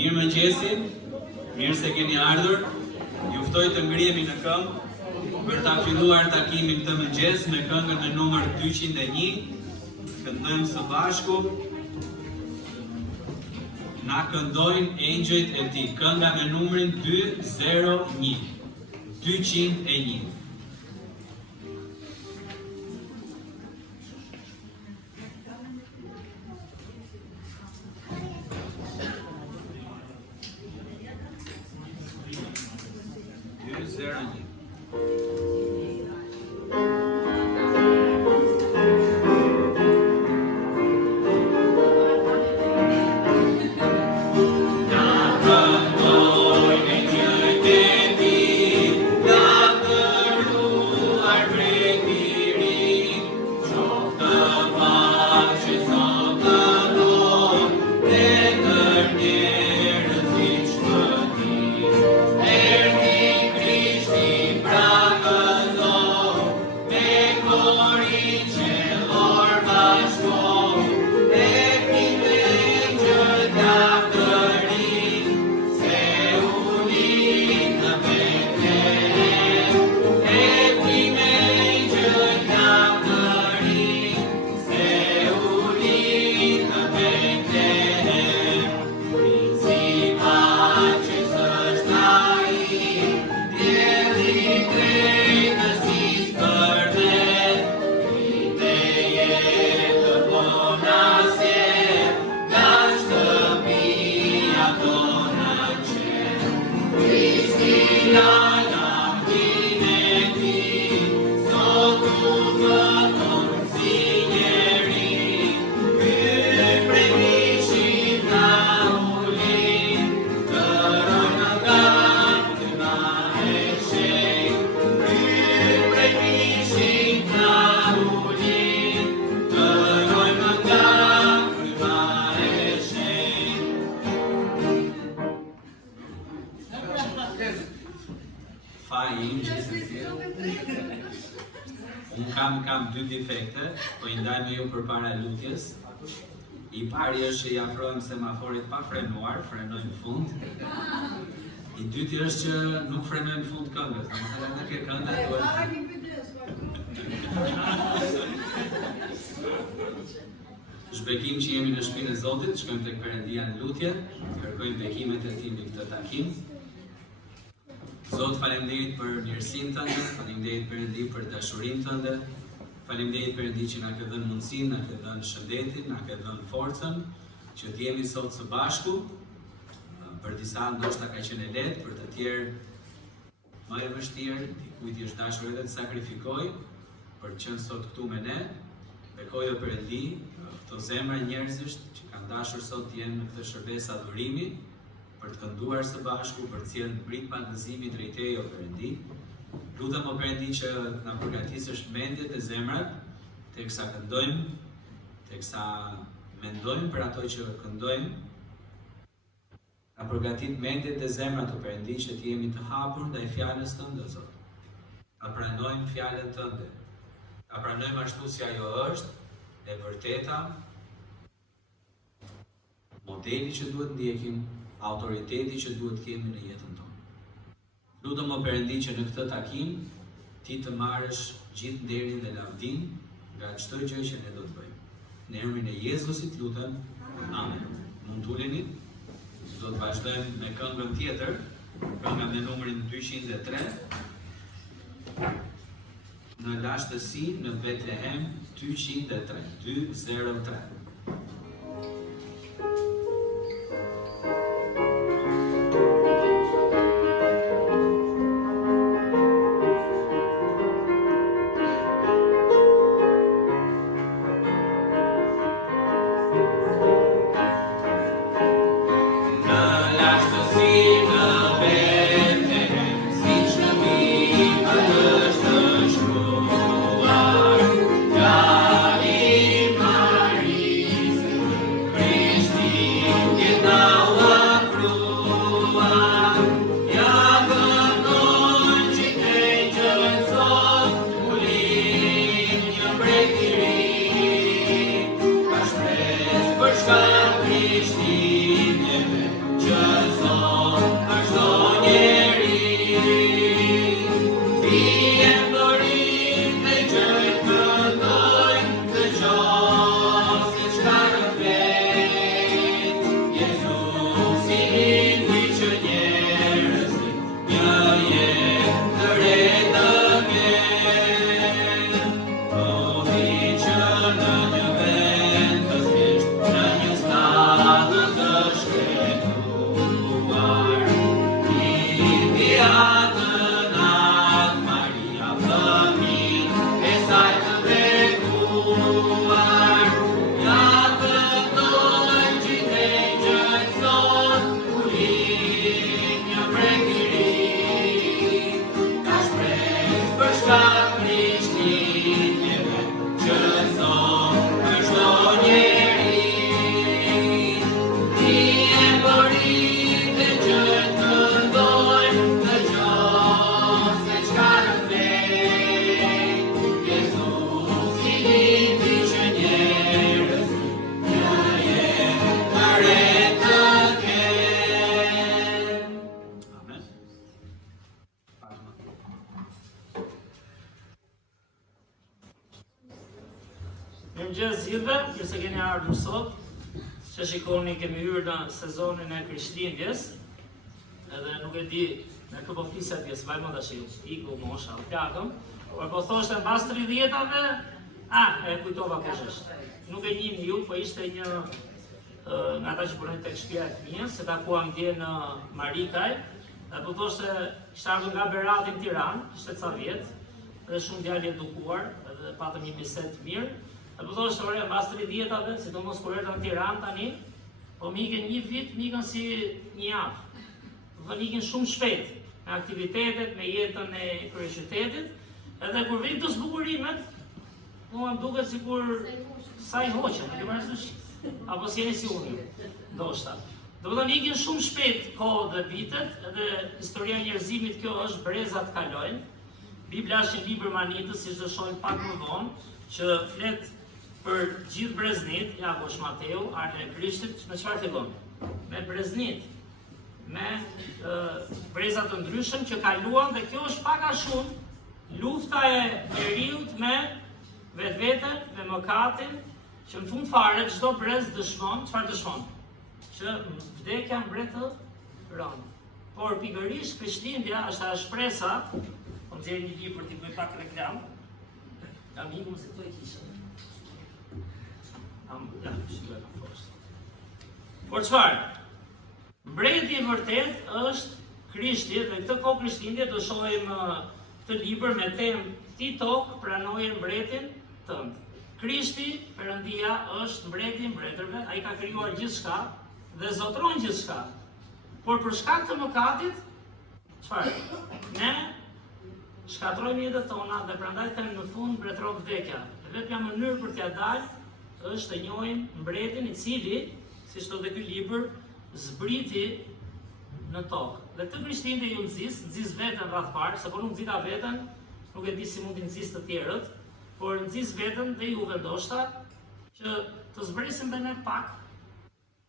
Mirëmëngjesi, mirë se keni ardhur. Ju ftoj të ngrihemi në këmbë për ta filluar takimin të mëngjes me këngën e numër 201. Këndojmë së bashku. Na këndojnë engjëjt e Tij. Kënga me numrin 201. 201. Kam dy defekte, po I ndaj me ju përpara lutjes. I pari është që I afrohem semaforit pa frenuar, frenoj në fund. I dyti është që nuk frenoj në fund këngës, domethënë edhe ke kënda Shbekim që jemi në shtëpinë e Zotit, shkojmë tek Perëndia në lutje, kërkojmë bekimet e Tij në këtë takim. Zot, faleminderit për mirësinë tënde, faleminderit Perëndi për dashurinë tënde. Faleminderit Perëndi që na ke dhënë mundësinë, na ke dhënë shëndetin, na ke dhënë forcën që të jemi sot së bashku. Për disa ndoshta ka qenë lehtë, për të tjerë më e vështirë, dikujt I është dashur edhe të sakrifikojë për të qenë sot këtu me ne. Bekoj o Perëndi, këto zemra njerëzish që kanë dashur sot të jenë në këtë shërbes adhurimi, për të kënduar së bashku, për të sjellë brit fantazimi drejt Teje o Perëndi. Lutem o Perëndi që na përgatisësh mendjet e zemrat, teksa këndojmë, teksa mendojmë për ato që këndojmë. Na përgatit mendjet e zemrat o Perëndi që të jemi të hapur ndaj fjalës Tënde, Zot. Ta pranojmë fjalën Tënde. Ta pranojmë ashtu si ajo është, e vërteta, modeli që duhet ndjekim, autoriteti që duhet kemi në jetën tonë. Lutem o Perëndi që në këtë takim Ti të marrësh gjithë nderin dhe lavdin nga çdo gjë që ne do të bëjmë. Në emrin e Jezusit lutem. Amen. Mund të uleni? Do të vazhdojmë me këngën tjetër, kënga me numrin 203. Në lashtësi në Betlehem 203. 203. Maria. Mirëmëngjes gjithëve, mirë se keni ardhur sot. Që shikoni kemi hyrë në sezonin e Krishtlindjes. Edhe nuk e di, në këpo flisja pjesë, vajmë të shiu, iku, mosha, u plakëm. Por po thoshte në pas 30-ave, e kujtova këshesh. Nuk e njihni ju, po ishte një nga ta që punojnë tek shtëpia e fëmijës, se takuam dje në Marikaj, dhe po thoshte ishte ardhur nga Berati në Tiranë, ishte ca vjet, dhe shumë djalë edukuar, edhe patëm një bisedë të mirë. Dhe po thoshte ore mbas 30-ave, sidomos kur erdha në Tiranë tani, po miken një vit, mikën si një javë. Do ikin shumë shpejt me aktivitetet, me jetën e kryeqytetit, edhe kur vin të zbukurimet, mua më duket sikur sa i hoqen, e ke parasysh? Apo si jeni si unë, ndoshta. Do të ikin shumë shpejt kohët dhe vitet, edhe historia e njerëzimit kjo është brezat kalojnë. Bibla është një libër manitës, siç do shohim pak më vonë, që flet për gjithë breznit, ja ku është Mateu, ardhja e Krishtit, me çfarë fillon? Me breznit, me breza të ndryshëm që kaluan, dhe kjo është pak a shumë lufta e njeriut me vetveten, me mëkatin, që në fund fare çdo brez dëshmon, çfarë dëshmon? Që vdekja mbret të rënë. Por pikërisht Krishtlindja është ajo shpresa, po nxjerr një libër ti bëj pak reklam. Kam ikur se këto e kisha. Ja, shikoj më poshtë. Por çfarë? Mbreti i vërtet është Krishti, dhe këtë kohë Krishtlindje do shohim këtë libër me temë Ti tokë pranoje mbretin tënd. Krishti, Perëndia, është mbreti i mbretërve, ai ka krijuar gjithçka dhe zotron gjithçka. Por për shkak të mëkatit, çfarë? Ne shkatrojmë jetën tona dhe prandaj them në fund mbretëron vdekja. Dhe vetmja mënyrë për t'ia dalë është të njohim mbretin i cili, siç thotë ky libër, zbriti në tokë. Dhe këtë Krishtlindje ju nxis veten rreth parë, se po nuk nxita veten, nuk e di si mund të nxis të tjerët, por nxis veten dhe juve ndoshta që të zbrisim dhe ne pak,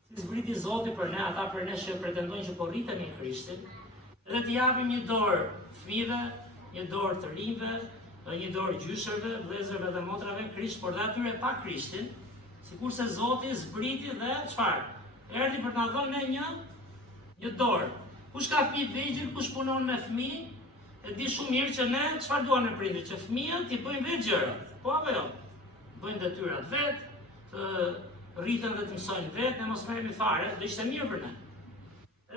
si zbriti Zoti për ne, ata për ne që pretendojnë që po rritemi në Krishtin, dhe të japim një dorë fëmijëve, një dorë të rinjve, një dorë gjyshërve, vëllezërve dhe motrave Krisht, por dhe atyre pa Krishtin, sikurse Zoti zbriti dhe çfarë? Erdhi për ta dhënë ne një dorë. Kush ka fëmijë vegjël, kush punon me fëmijë, e di shumë mirë që ne çfarë duan në prindër, që fëmijët i bëjnë vetë gjërat. Po apo jo? Bëjnë detyrat vet, të rriten dhe të mësojnë vet, ne mos merremi fare, do ishte mirë për ne.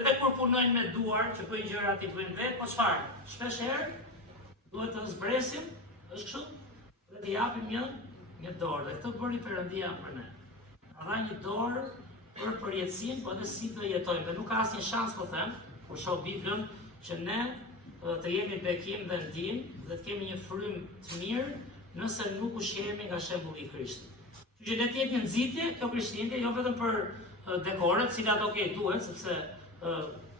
Edhe kur punojnë me duar, që bëjnë gjërat i bëjnë vet, po çfarë? Shpesh herë duhet të zbresim, është kështu, dhe të japim një dorë, dhe këtë bëri Perëndia për ne. Dha një dorë për përjetësinë, po edhe si të jetojmë. Dhe nuk ka asnjë shans, po them, kur shoh Biblën, që ne të jemi bekim dhe ndihmë dhe të kemi një frym të mirë nëse nuk ushqehemi nga shembulli i Krishtit. Që le të jetë një nxitje kjo Krishtlindje, jo vetëm për dekoret, cilat duhet, sepse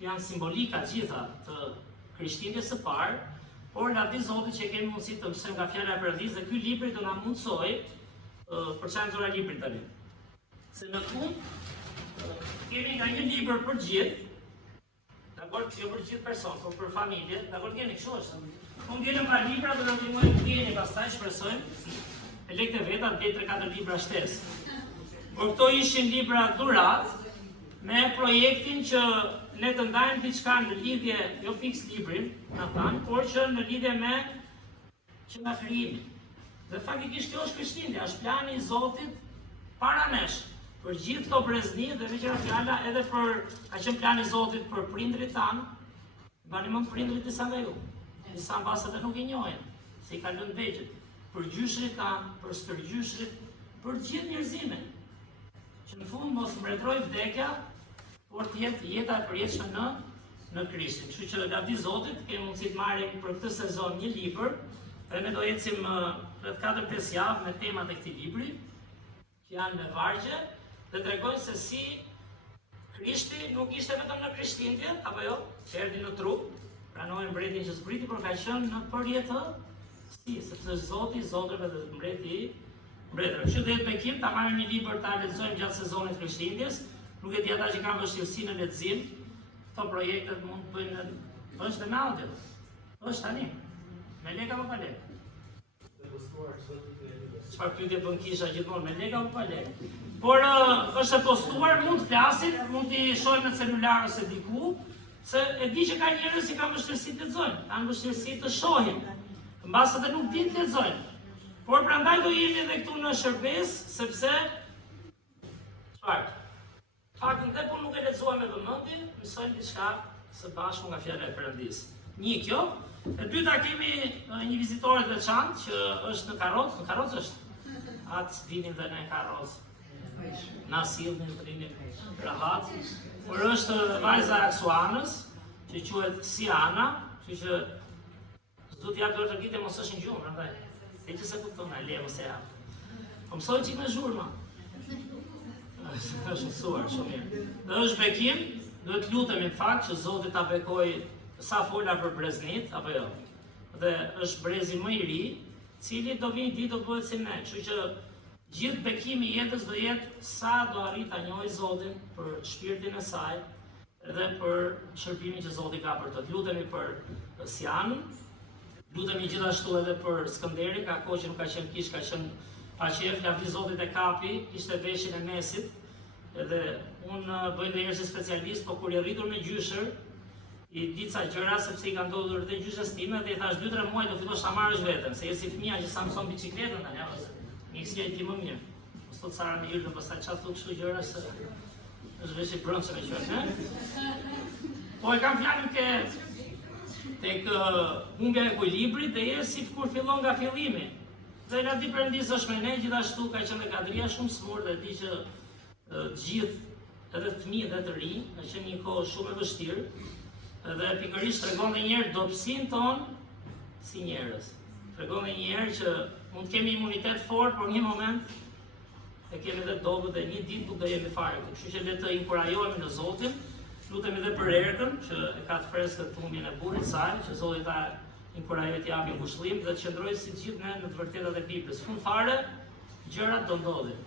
janë simbolika gjitha të Krishtlindjes së parë, por lavdi Zotit që kemi mundësi të mësojmë nga fjala e Perëndisë dhe ky libër do na mundsoj për çfarë nxora librin tani. Se në fund kemi nga një libër për gjithë. Dakor, jo për gjithë person, por për familje, dakor keni kështu është. Unë dielëm ka libra dhe do t'i mëjmë keni pastaj shpresojmë. E lekë veta deri 3-4 libra shtesë. Por këto ishin libra dhurat me projektin që ne të ndajmë diçka në lidhje, jo fiks librin, na thanë, por që në lidhje me që nga krijimi. Dhe faktikisht kjo është Krishtlindja, është plani i Zotit para nesh. Për gjithë këto brezni dhe me qëra fjalla edhe për ka qenë plani i Zotit për prindrit tanë, bani mund prindrit disa nga ju. Disa mbase dhe nuk i njohin, se i ka lënë vegjët. Për gjyshrit tanë, për stërgjyshrit, për gjithë njerëzimin. Që në fund mos mbretroj vdekja, por të jetë jeta e përjetshme në Krishtin. Kështu që lavdi Zotit, kemi mundësi të marrim për këtë sezon një libër, dhe ne do ecim rreth 4-5 javë me temat e këtij libri, që janë me vargje, dhe tregojnë se si Krishti nuk ishte vetëm në Krishtlindje, apo jo, që erdhi në trup, pranoi mbretin që zbriti, por ka qenë në përjetësi, sepse Zoti i zotëve dhe mbreti i mbretërve. Kështu do jetë bekim ta marrim një libër ta lexojmë gjatë sezonit të Krishtlindjes. Nuk e di ata që kanë vështirësi në lexim, këto projektet mund të bëjnë është dhe me audio. Është tani. Me lekë apo pa lekë? çfarë pyetje bën kisha gjithmonë me lekë apo pa lekë. Por është e postuar, mund të flasin, mund t'i shohin në celular ose diku, se e di që ka njerëz që kanë vështirësi të lexojnë, kanë vështirësi të shohin, mbas edhe nuk din të lexojnë. Por prandaj do jemi edhe këtu në shërbes, sepse çfarë? Faktën dhe po nuk e lexuam me vëmendje, mësojmë diçka së bashku nga fjala e Perëndis. Një kjo, e dyta kemi një vizitor të veçantë që është në karrocë është. Atë vinin dhe në karrocë. Na sillnin të rinim rahat. Por është vajza e Aksuanës, që quhet Siana, kështu që s'do t'ja do të gjite mos është në gjumë, prandaj. E që se kupton ai le mos e jap. Po mësoj çik me zhurmë. Është mësuar shumë mirë. Dhe është bekim, duhet lutemi në fakt që Zoti ta bekoj sa fola për breznit apo jo. Dhe është brezi më i ri, cili do vinë ditë do bëhet si ne. Kështu që gjithë bekimi i jetës do jetë sa do arrit ta njohë Zotin për shpirtin e saj dhe për shërbimin që Zoti ka për të. Lutemi për Sianën, lutemi gjithashtu edhe për Skënderin, ka kohë që nuk ka qenë kish, ka qenë pa qef, lavdi Zotit e kapi, ishte veshin e mesit, edhe unë bëj ndonjëherë si specialist, po kur i rritur me gjyshër, i di ca gjëra sepse i ka ndodhur edhe gjyshës time dhe i thash 2-3 muaj do fillosh ta marrësh veten, se je si fëmia që sa mëson bicikletën tani, apo Mixja i ti më mirë. Mos thot Sara me hyrë, pastaj çfarë thot kështu gjëra se është veç i brëndshëm e qoftë, Po e kam fjalën ke tek humbja e ekuilibrit dhe je si kur fillon nga fillimi. Dhe lavdi Perëndis është me ne, gjithashtu ka qenë Kadria shumë smur dhe di që gjithë edhe fëmijët dhe të rinj, ka qenë një kohë shumë e vështirë. Dhe pikërisht tregon edhe një herë dobësinë tonë si njerëz. Tregon edhe një herë që mund të kemi imunitet fort, por një moment e kemi edhe dobët dhe një ditë nuk do jemi fare. Kështu që le të inkurajohemi në Zotin, lutemi edhe për Erkën, që e ka të freskët humbjen e burrit saj, që Zoti ta inkurajojë të japë ngushëllim dhe të qëndrojë si gjithë ne në të vërtetat e Biblës. Fund fare, gjërat do ndodhin,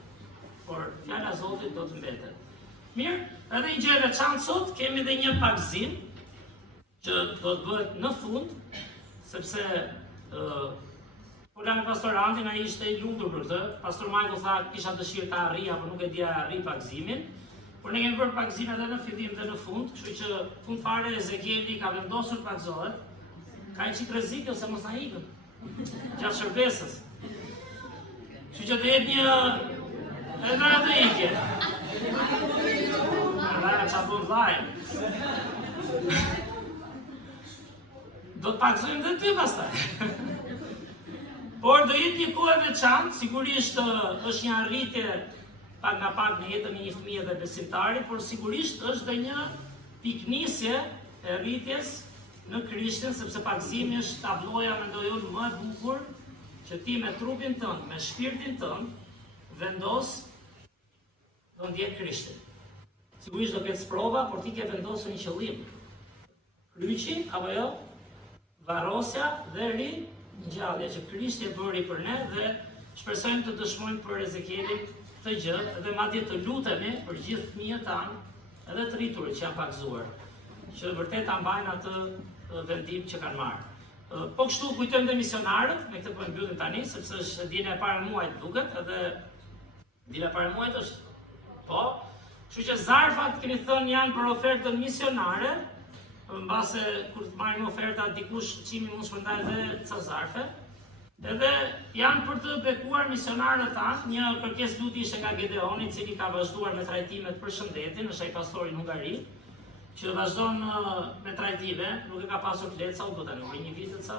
por fjala e Zotit do të mbetet. Mirë, edhe një gjë e veçantë sot, kemi edhe një pagëzim që do të bëhet në fund, sepse Pola me pastor Andin, ai ishte i lumtur për këtë. Pastor Michael tha kisha dëshirë ta arrija, por nuk e dija arri pagëzimin. Por ne kemi bërë pagëzim edhe në fillim dhe në fund, kështu që fund fare Ezekieli ka vendosur pagëzohet. Ka një çik rrezik ose mos na ikën gjatë shërbesës. Kështu që të jetë një edhe atë ikje. Ara çabon vllai. Do të pagëzojmë dhe ty pastaj. Por do jetë një kohë e veçantë, sigurisht është një arritje pak nga pak në jetën e një fëmije dhe besimtari, por sigurisht është dhe një piknisje e rritjes në Krishtin, sepse pagëzimi është tabloja mendoj unë më e bukur që ti me trupin tënd, me shpirtin tënd, vendos do ndjek Krishtin. Sigurisht do ketë sprova, por ti ke vendosur një qëllim. Kryqi, apo jo? Varrosja dhe ngjallja që Krishti e bëri për ne dhe shpresojmë të dëshmojmë për Ezekielin këtë gjë dhe madje të lutemi për gjithë fëmijët tanë edhe të rriturit që janë pagëzuar, që vërtet ta mbajnë atë vendim që kanë marrë. Po kështu kujtojmë dhe misionarët, me këtë po e mbyllim tani, sepse është dita e parë muajit duket, edhe dita e parë muajit është po. Kështu që zarfat kemi thënë janë për ofertën misionare. Mbase kur të marrim oferta dikush çimi mund shpërndaj edhe ca zarfe. Edhe janë për të bekuar misionarët tanë, një kërkesë lutje ishte nga Gedeoni, i cili ka vazhduar me trajtimet për shëndetin, është ai pastori në Hungari, që vazhdon me trajtime, nuk e ka pasur të lehtë sa u bë tani, për një vit sa,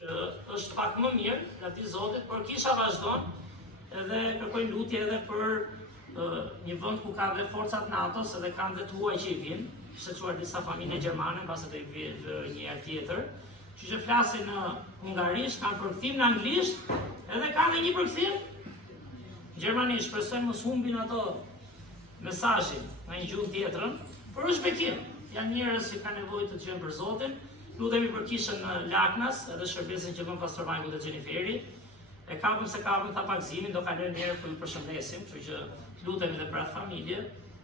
që është pak më mirë, lavdi Zotit, por kisha vazhdon edhe kërkojnë lutje edhe për një vend ku ka dhe forcat NATO-s edhe kanë dhe të huaj që i vinë. Ishte çuar disa familje gjermane, mbase do i vijë një herë tjetër. Kështu që flasin në hungarisht, kanë përkthim në anglisht, edhe kanë edhe një përkthim gjermanisht. Shpresojmë mos humbin ato mesazhin në një gjuhë tjetrën, por është bekim. Janë njerëz që kanë nevojë të dëgjojnë për Zotin. Lutemi për kishën në Laknas, edhe shërbesin që bën pastor Michael dhe Jeniferi. E kapëm se kapëm ta pagëzimin, do kalojmë një herë për ju përshëndesim, kështu që lutemi edhe për atë familje.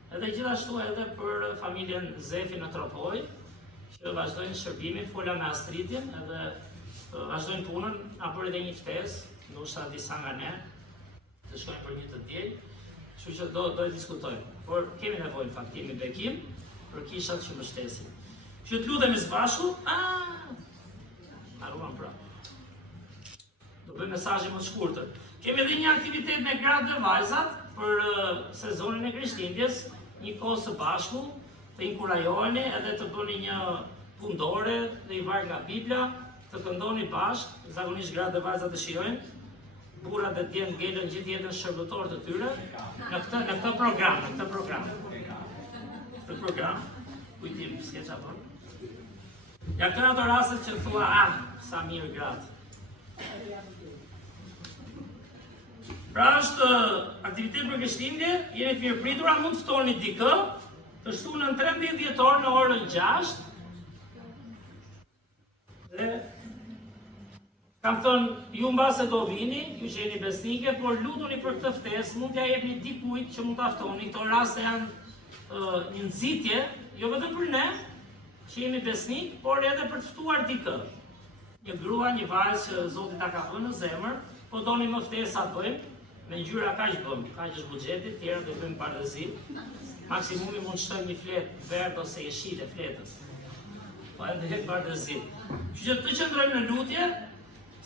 Edhe gjithashtu edhe për familjen Zefi në Tropoj, që vazhdojnë shërbimin, fola me Astridin, edhe vazhdojnë punën, na bëri edhe një ftesë, ndoshta disa nga ne të shkojnë për një të diel, kështu që do të diskutojmë. Por kemi nevojë fakt, kemi bekim për kishat që mbështesin. Që të lutemi së bashku, haruam pra. Do bëjmë mesazhe më të shkurtër. Kemi edhe një aktivitet me gratë dhe vajzat për sezonin e Krishtlindjes, një kohë së bashku, të inkurajoheni edhe të bëni një pundore dhe i varg nga Bibla, të këndoni bashkë, zakonisht gratë dhe vajzat dëshirojnë, burrat e djemt ngelen gjithë jetën shërbëtor të tyre në këtë program. Këtë program, kujtim, s'ke qa bërë. Ja këto ato rastet që thua, sa mirë gratë. Pra është aktivitet për Krishtlindje, jeni të mirëpritura, mund të ftoni dikë, të shtunën 13 dhjetor në orën 6. Dhe kam thënë, ju mbase do vini, ju që jeni besnike, por lutuni për këtë ftesë, mund t'ja jepni dikujt që mund t'a ftoni. Këto raste janë një nxitje, jo vetëm për ne, që jemi besnik, por edhe për të ftuar dikë. Një grua, një vajzë që Zoti ta ka vënë në zemër, po doni më ftesa bëjmë, me ngjyra kaq bëjmë, kaq është buxheti, tjera do bëjmë bardhëzi. Maksimumi mund të shtojmë një fletë verdh ose jeshile fletës. Po edhe bardhëzi. Kështu që të qëndrojmë në lutje,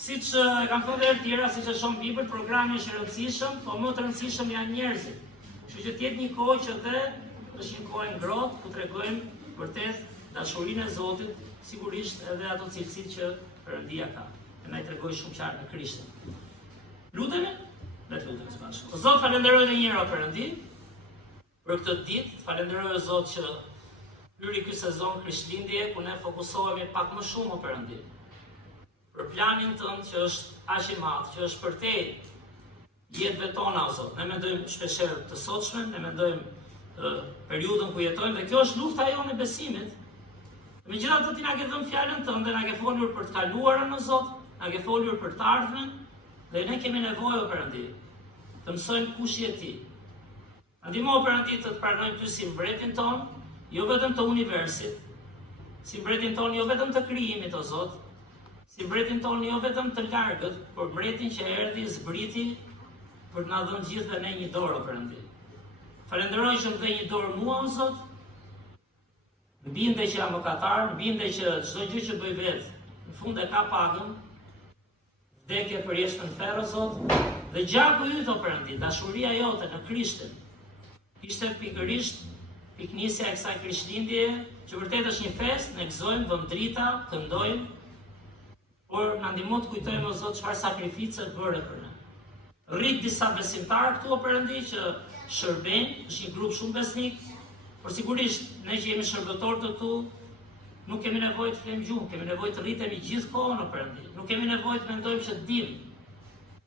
siç e kam thënë edhe tjera, siç e shoh Bibël, programi është i rëndësishëm, po më të rëndësishëm janë njerëzit. Kështu që të jetë një kohë që dhe është një kohë ngrohtë, ku tregojmë vërtet dashurinë e Zotit, sigurisht edhe ato cilësitë që Perëndia ka. E na i tregoi shumë qartë në Krishtin. Lutemi? Le të lutemi së bashku. O Zot, falenderoj edhe një herë o Perëndi për këtë ditë, falenderoj o Zot që hyri ky sezon Krishtlindje, ku ne fokusohemi pak më shumë o Perëndi. Për planin tënd që është aq i madh, që është për te jetëve tona o Zot. Ne mendojmë shpeshherë të sotshme, ne mendojmë periudhën ku jetojmë dhe kjo është lufta jonë e besimit. Megjithatë ti na ke dhënë fjalën tënde, na ke folur për të kaluarën o Zot, na ke folur për të ardhmen, dhe ne kemi nevojë o Perëndi të mësojmë kush je ti. Na ndihmo o Perëndi të pranojmë ty si mbretin ton, jo vetëm të universit, si mbretin ton jo vetëm të krijimit o Zot, si mbretin ton jo vetëm të largët, por mbretin që erdhi, zbriti për të na dhënë gjithë dhe ne një dorë o Perëndi. Falenderoj që më dhe një dorë mua o Zot. Mbindej që jam mëkatar, mbindej që çdo gjë që bëj vetë, në fund e ka pagën, vdekje për jeshtë në ferë, Zot, dhe gjaku yt o Perëndi, dashuria jote në Krishtin, ishte pikërisht piknisja e kësaj Krishtlindje, që vërtet është një festë, ne gëzojmë, vëmë drita, këndojmë, por na ndihmo të kujtojmë o Zot çfarë sakrifice bëre për ne. Rrit disa besimtarë këtu o Perëndi që shërbejnë, është një grup shumë besnik. Por sigurisht, ne që jemi shërbëtorë të tu, nuk kemi nevojë të flemë gjuhë, kemi nevojë të rritemi gjithë kohën o Perëndi. Nuk kemi nevojë të mendojmë që dim.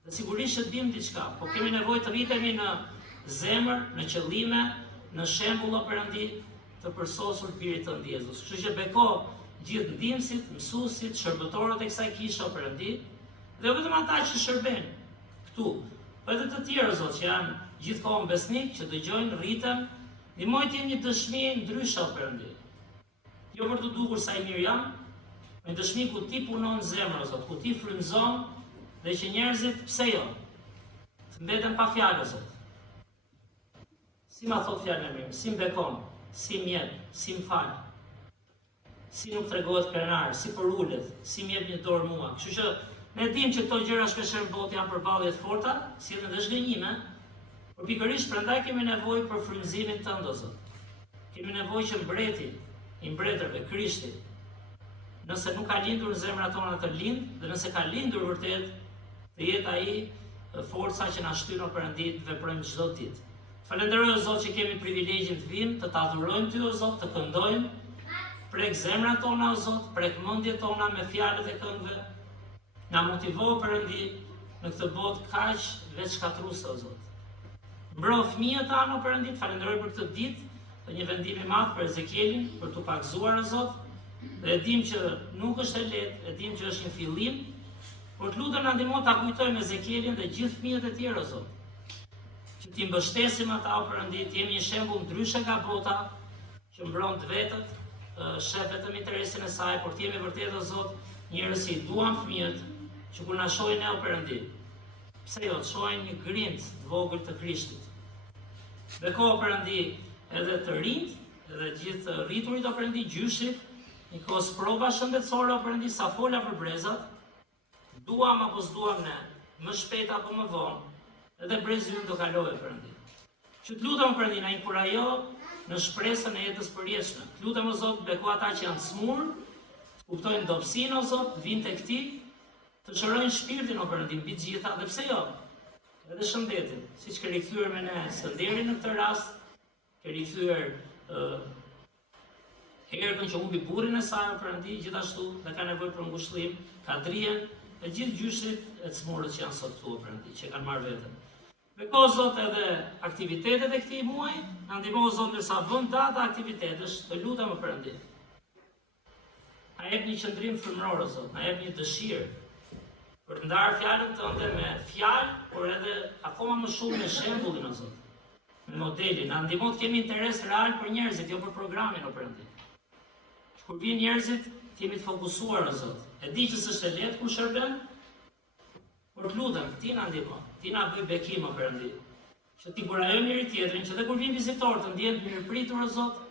Dhe sigurisht që dim diçka, por kemi nevojë të rritemi në zemër, në qëllime, në shembull o Perëndi, të përsosur Birit tënd Jezus. Kështu që beko gjithë ndihmësit, mësuesit, shërbëtorët e kësaj kishe o Perëndi, dhe jo vetëm ata që shërbejnë këtu, po edhe të tjerë Zot që janë gjithkohën besnik, që dëgjojnë, rriten. Ndihmoj të jem një dëshmi ndryshe o Perëndi. Jo për të dukur sa i mirë jam, me dëshmi ku ti punon në zemër o Zot, ku ti frymëzon dhe që njerëzit pse jo, të mbeten pa fjalë o Zot. Si ma thot fjalën e mirë, si mbekon, si mjep, si m'fal, si nuk tregohet krenar, si përullet, si m'jep një dorë mua. Kështu që ne dim që këto gjëra shpeshherë në botë janë përballje të forta, sillen dhe zhgënjime. Por pikërisht prandaj kemi nevojë për frymëzimin tënd o Zot. Kemi nevojë që mbreti i mbretërve, Krishti, nëse nuk ka lindur në zemrat tona të lind, dhe nëse ka lindur vërtet, të jetë ai forca që na shtyn o Perëndi të veprojmë çdo ditë. Falenderoj o Zot që kemi privilegjin të vim, të ta adhurojmë ty o Zot, të këndojmë, prek zemrat tona o Zot, prek mendjet tona me fjalët e këngëve. Na motivo Perëndi në këtë botë kaq veçkatruese o Zot. Mbro fëmijët tanë o Perëndi, falenderoj për këtë ditë, dhe një vendim i madh për Ezekielin, për t'u pagzuar o Zot. Dhe e dim që nuk është e lehtë, e dim që është një fillim, por të lutem na ndihmo ta kujtojmë Ezekielin dhe gjithë fëmijët e tjerë o Zot. Që t'i mbështesim ata o Perëndi, të jemi një shembull ndryshe nga bota, që mbron të vetët, shef vetëm interesin e saj, por të jemi vërtet o Zot njerëz që i duan fëmijët, që kur na shohin ne o Perëndi, pse jo, të shohin një grind të vogël të Krishtit. Bekoho Perëndi edhe të rinjt, edhe gjithë rriturit o Perëndi, gjyshit, një kohës prova shëndetësore o Perëndi, sa fola për brezat, duam apo s'duam ne, më shpejt apo më vonë, edhe brezi ynë do kalojë Perëndi. Që të lutem Perëndi na inkurajo në shpresën e jetës përjetshme. Të lutem o Zot, beko ata që janë smur, të kuptojnë dobësinë o Zot, të vinë tek Ti, të çorojnë shpirtin o Perëndi mbi të gjitha, dhe pse jo, edhe shëndetin, siç ke rikthyer me ne Skënderin në këtë rast, ke rikthyer Erkën që humbi burrin e saj o Perëndi, gjithashtu dhe ka nevojë për ngushëllim, Kadrien, e gjithë gjyshit e të smurët që janë sot këtu o Perëndi, që kanë marrë veten. Beko Zot edhe aktivitetet e këtij muaji, na ndihmo Zot ndërsa vën data aktivitetesh, të lutem o Perëndi. Na jep një qëndrim frymëror o Zot, na jep një dëshirë për të ndarë fjalën tënde me fjalë, por edhe akoma më shumë me shembullin o Zot. Me modelin, na ndihmo të kemi interes real për njerëzit, jo për programin o Perëndi. Kur vinë njerëzit, të jemi të fokusuar o Zot. E di që s'është e lehtë kur shërben, por të lutem, Ti na ndihmo. Ti na bëj bekim o Perëndi, që Ti kurajojmë njëri tjetrin, që dhe kur vinë vizitorë të ndjenë të mirëpritur o Zot,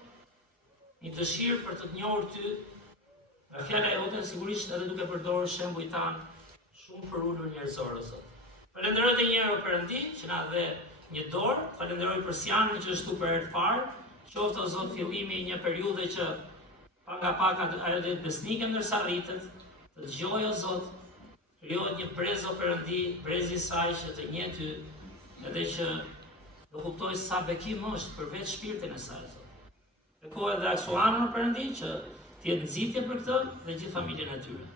një dëshirë për të njohur Ty, nga fjala jote sigurisht edhe duke përdorur shembujt tan shumë për ulur njerëzor o Zot. Falenderoj edhe një herë o Perëndi që na dhe një dorë, falenderoj për Sianën që është tu për herë të parë, qoftë o Zot fillimi i një periudhe që pa nga pak ajo dhe besnike ndërsa rritet, të dëgjoj o Zot, krijohet një brez o Perëndi, brezi i saj që të njeh Ty, edhe që do kuptoj sa bekim është për vetë shpirtin e saj, Zot. Beko edhe Aksuanën o Perëndi që të jetë nxitje për këtë dhe gjithë familjen e tyre.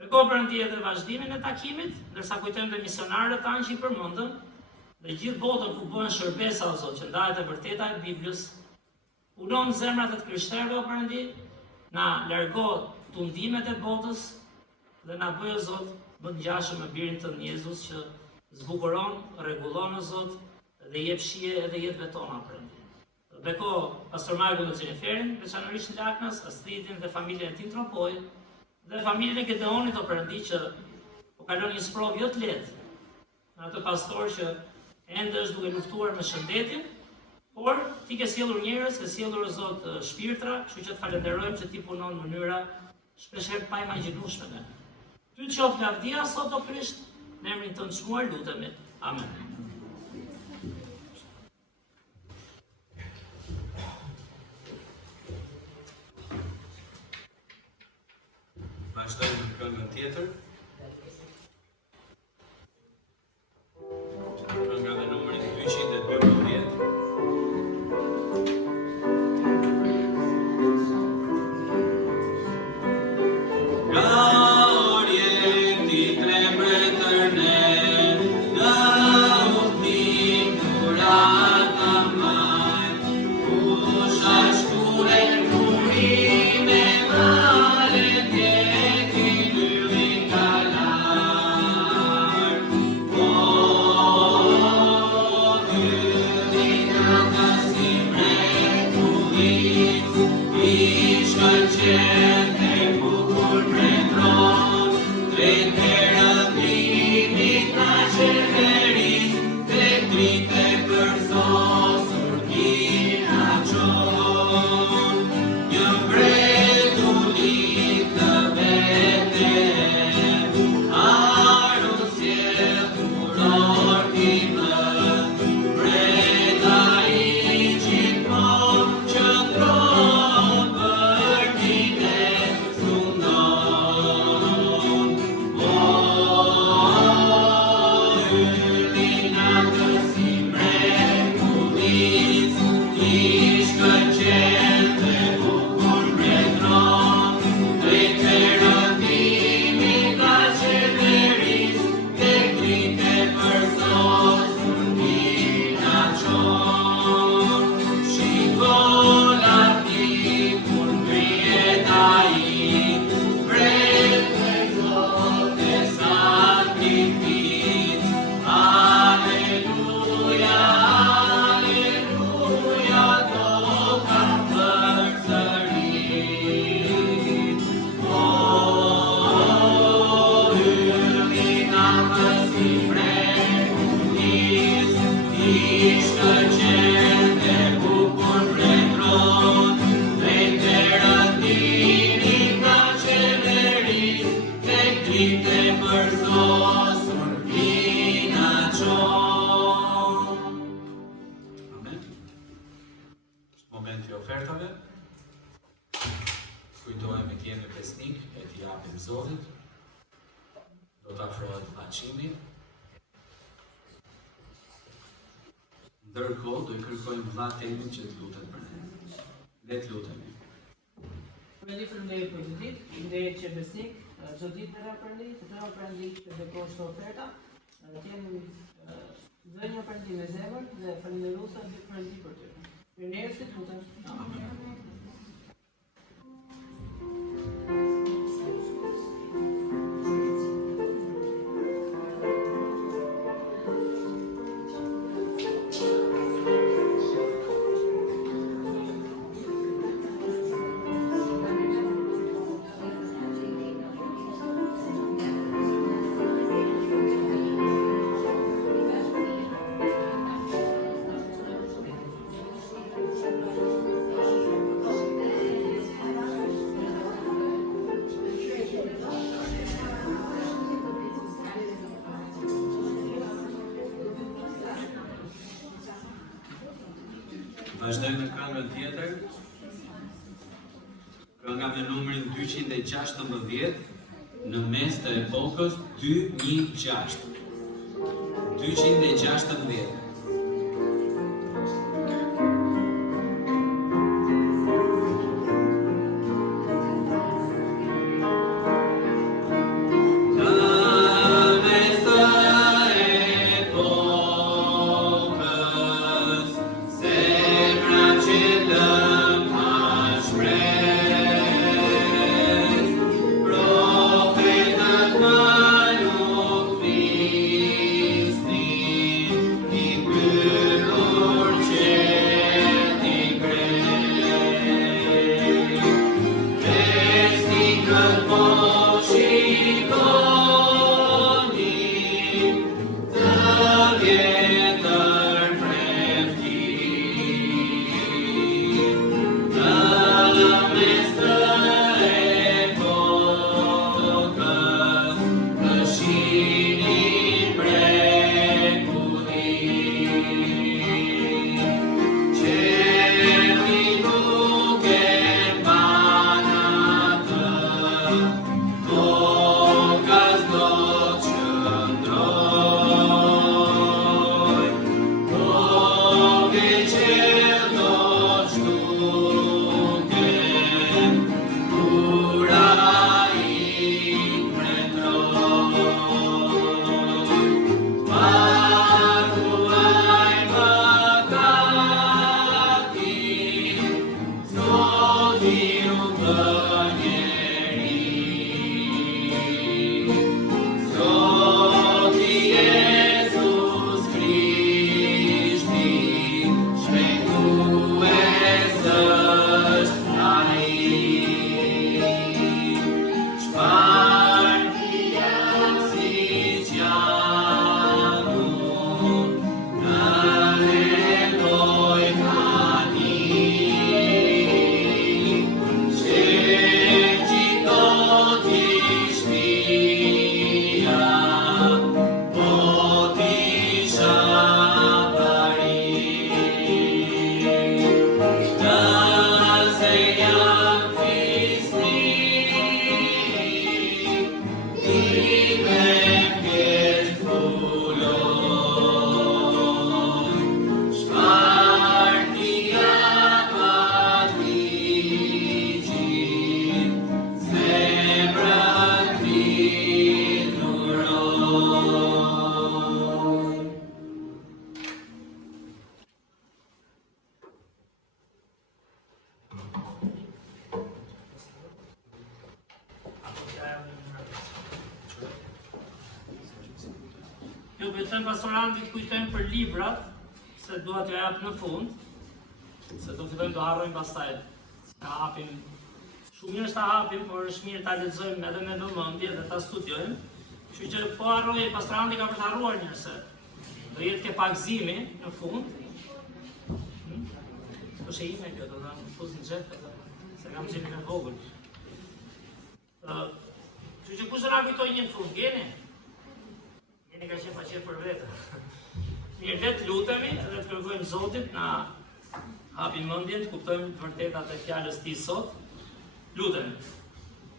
Beko Perëndi edhe vazhdimin e takimit, ndërsa kujtojmë dhe misionarët tanë që I përmendëm, dhe gjithë botën ku bëhen shërbesa o Zot, që ndahet e vërteta e Biblës, punon zemrat e të krishterëve o Perëndi, na largo tundimet e botës dhe na bëj o Zot më të ngjashëm me birin tënd Jezus që zbukuron, rregullon o Zot dhe jep shije edhe jetëve tona Perëndi. Beko Pastor Margun dhe Xheniferin, veçanërisht në Laknas, Astridin dhe familjen e Tim Tropoj, dhe familjen e Gedeonit o Perëndi që po kalon një sprovë jo të lehtë. Në atë pastor që ende është duke luftuar me shëndetin, por Ti ke sjellur njerëz, ke sjellur o Zot shpirtra, kështu që të falenderojmë që Ti punon në mënyra shpeshherë pa imagjinueshme ne. Ty qoftë lavdia sot o Krisht, në emrin Tënd të çmuar lutemi. Amen. Vazhdojmë në këngën tjetër. Kënga me numrin 212. Amen. kujtohemi të jemi besnik e t'i japim Zotit. Do të afrohet llaqimi. Ndërkohë do I kërkojmë vlla Temin që të lutet për ne. Le të lutemi. Përëndi përnderit për të ditë, përnderit që besnik, çdo ditë të përëndi, të tëra përëndi që dekon shto oferta, kemi zënjë përëndi me zemër dhe falenderuesa dhe përëndi për ty. Përnderit të lutem. Amen. Vazhdojmë në këngën tjetër. Kënga me numrin 216 në mes të epokës 2006. 216. Jo, betejmë pastorantit kujtojmë për librat, se dua t'ja jap në fund, se do fillojmë të harrojmë pastaj. Ta hapim, shumë mirë është ta hapim, por është mirë ta lexojmë edhe me vëmendje dhe ta studiojmë. Kështu që po harroj, pastoranti ka për të harruar një se do jetë ke pagëzimi në fund. Po she ime kjo, do të fuz në xhep, se kam qenë në vogël. Kështu që kush do na kujtoj një në fund, gjeni? Jeni ka qenë pa qef për vetë. Mirë, le të lutemi dhe të kërkojmë Zotit na hapi mendjen, të kuptojmë vërtetat e fjalës tij sot Lutemi.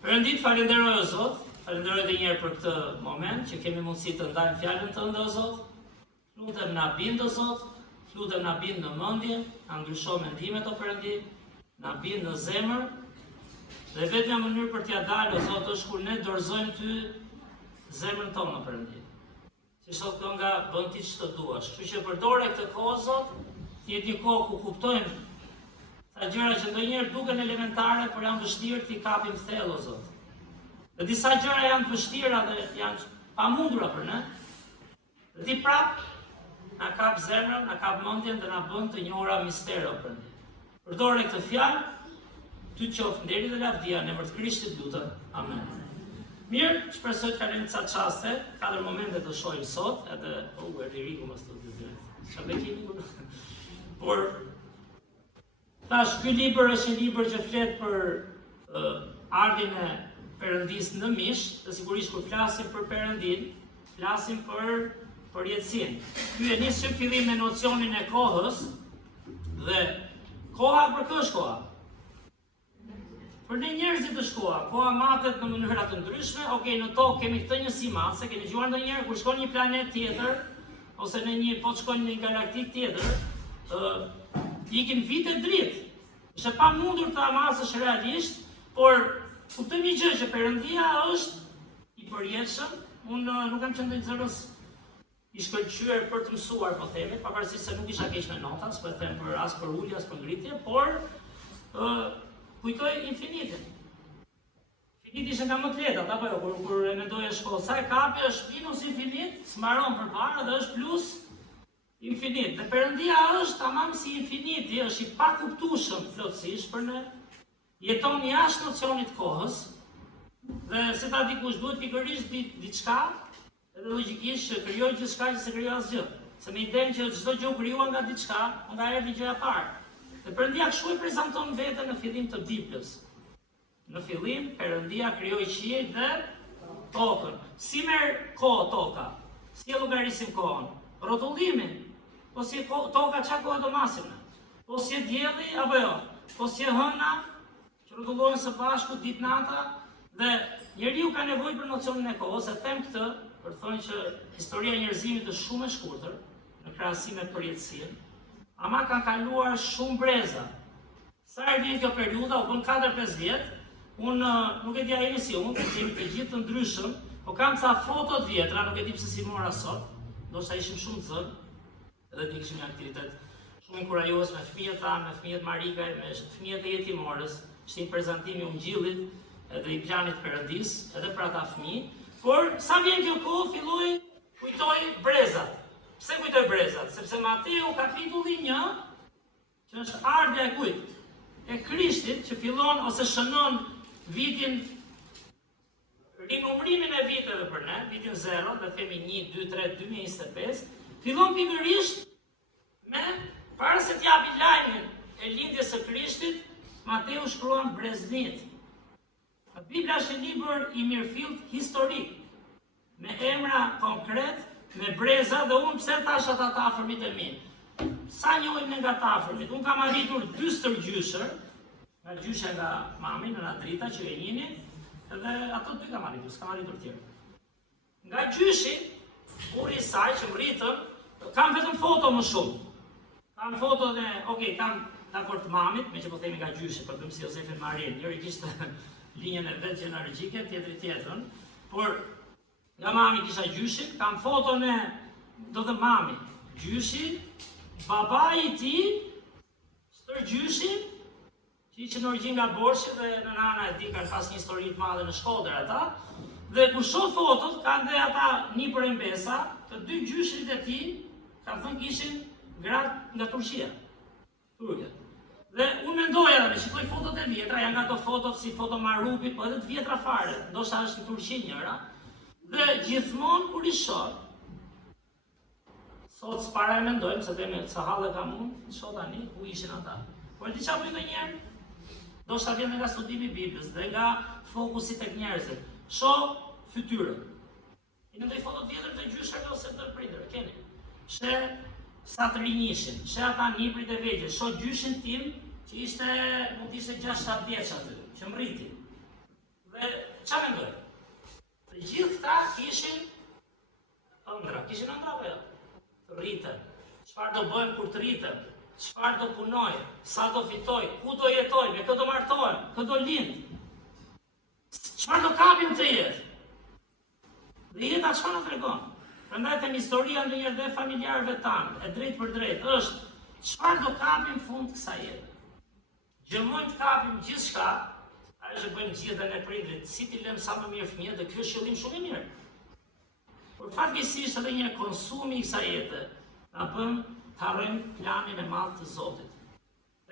Perëndit, falenderoj o Zot, falenderoj edhe një herë për këtë moment që kemi mundësi të ndajmë fjalën tënde o Zot. Lutem na bind o Zot, lutem na bind në mendje, na ndryshon mendimet o Perëndi, na bind në zemër. Dhe vetëm mënyrë për t'ia dalë o Zot është kur ne dorëzojmë ty zemrën tonë o Perëndi. Si sot kënga bën ti ç'të duash. Kështu që përdore këtë kohë o Zot, të jetë një kohë ku kuptojmë sa gjëra që ndonjëherë duken elementare, por janë vështirë t'i kapim thellë o Zot. Dhe disa gjëra janë të vështira dhe janë pamundura për ne. Dhe ti prap na kap zemrën, na kap mendjen dhe na bën të njohura mistero për ne. Përdore këtë fjalë, ty qoftë nderi dhe lavdia në emër të Krishtit lutem. Amen. Mirë, shpresoj të kalojmë ca çaste, 4 momente të shohim sot, edhe Eriku mos të di. Çfarë kemi? Por tash ky libër është një libër që flet për ardhin e Perëndisë në mish, dhe sigurisht kur flasim për Perëndin, flasim për përjetësinë. Ky e nis në fillim me nocionin e kohës, dhe koha për kë është koha? Për ne njerëzit është koha. Koha matet në mënyra të ndryshme. Okej, në tokë kemi këtë njësi matse, keni dëgjuar ndonjëherë kur shkon një planet tjetër, ose në një po shkon në një galaktik tjetër, ikin vite dritë. Është e pamundur ta amasësh realisht, por kuptoj një gjë që Perëndia është i përjetshëm. Unë nuk kam qenë ndonjëherë i shkëlqyer për të mësuar, po themi, pavarësisht se nuk isha keq me nota, s'po them për as për ulje, as për ngritje, por kujtoj infinitin. Infiniti ishte nga më të lehtat, apo jo, kur e mendoje shkollë, sa e kapi është minus infinit, smaron përpara dhe është plus infinit. Dhe Perëndia është tamam si infiniti, është i pakuptueshëm plotësisht për ne. Jeton jashtë nocionit kohës, dhe se ta dikush duhet pikërisht diçka, edhe logjikisht që krijoi gjithçka që se krijoi asgjë. Se me idenë që çdo gjë u krijuar nga diçka, nga erdhi gjëja e parë. Dhe Perëndia kështu e prezanton veten në fillim të Biblës. Në fillim Perëndia krijoi qiejt dhe tokën. Si merr kohë toka? Si e llogarisim kohën? Rrotullimin. Po si toka çka kohë do masim ne? Po si dielli apo jo? Po si hëna? Që rrotullohen së bashku ditë nata dhe njeriu ka nevojë për nocionin e kohës. E them këtë për të thënë që historia e njerëzimit është shumë e shkurtër në krahasim me përjetësinë. Ama kanë kaluar shumë breza. Sa herë vjen kjo periudha, u bën 4-5 vjet. Unë nuk e di a jeni si unë, jemi të gjithë të ndryshëm, po kam ca foto të vjetra, nuk e di pse si mora sot. Ndoshta ishim shumë të zënë, edhe ne kishim një aktivitet shumë inkurajues me fëmijët tanë, me fëmijët Marikaj, me fëmijët e jetimorës. Ishte një prezantim i Ungjillit edhe i planit Perëndisë, edhe për ata fëmijë. Por sa vjen kjo kohë, filloi kujtoj brezat. Pse kujtoj brezat? Sepse Mateu kapitulli 1, që është ardha e kujt? E Krishtit, që fillon ose shënon vitin, rinumrimin e viteve për ne, vitin 0, dhe themi 1, 2, 3, 2025, fillon pikërisht me, para se t'japi lajmin e lindjes së Krishtit, Mateu shkruan breznit. Bibla është një libër i mirëfillt historik, me emra konkret, me breza, dhe unë pse thash ata të afërmit e mi. Sa njohim ne nga të afërmit? Unë kam arritur 2 stërgjysher, nga gjyshe nga mami në Nadrita që e njini, edhe ato 2 kam arritur, s'kam arritur tjerë. Nga gjyshi, burri i saj që më rritën, kam vetëm foto më shumë. Kam foto dhe, kam dakord të mamit, me që po themi nga gjyshi, për dëmë si Josefin Marin, njëri kishte linjën e vetë gjenergjike, tjetri tjetrën, por nga mami kisha gjyshin, kam foton e do të mami, gjyshin, baba i ti, stërgjyshin, që i që në origin nga Borshi dhe në nana e di kanë pas një histori të madhe në Shkodër ata, dhe ku shoh fotot, kanë dhe ata një për embesa, të 2 gjyshit e ti, kanë thënë kishin gratë nga Turqia. Turqia. Dhe unë mendoja dhe me shikoj fotot e vjetra, janë nga to fotot si foto Marupit, po edhe të vjetra fare, ndoshta është në Turqi njëra, dhe gjithmonë kur i shoh, sot s'para e mendojmë, se dhe me sa hallë kam unë, shoh tani, ku ishin ata. Por di çfarë bëj ndonjëherë? Ndoshta vjen nga studimi i Biblës dhe nga fokusi tek njerëzit. Shoh fytyrën. I ndoj fotot vjetër të gjyshave ose të prindërve, keni. Sheh sa të rinjishin, sheh ata niprit e vegjël, shoh gjyshin tim që mund të ishte 6-7 vjeç aty. që mriti. Dhe qa mendoj? Të gjithë këta kishin ëndra apo jo? Të rriten. Çfarë do bëjmë kur të rriten? Çfarë do punojnë? Sa do fitojnë? Ku do jetojnë? Me kë do martohen? Kë do lind? Çfarë do kapim të jetë? Dhe jeta çfarë na tregon? Prandaj them historia ndonjëherë dhe familjarëve tanë, e drejtë për drejtë, është çfarë do kapim fund kësaj jete. Gjëmojmë të kapim gjithçka, ajo që bëjmë gjithë dhe ne prindrit, si t'i lëmë sa më mirë fëmijët, dhe kjo është qëllim shumë i mirë. Por fatkeqësisht edhe një konsumi i kësaj jete na bën të harrojmë planin e madh të Zotit.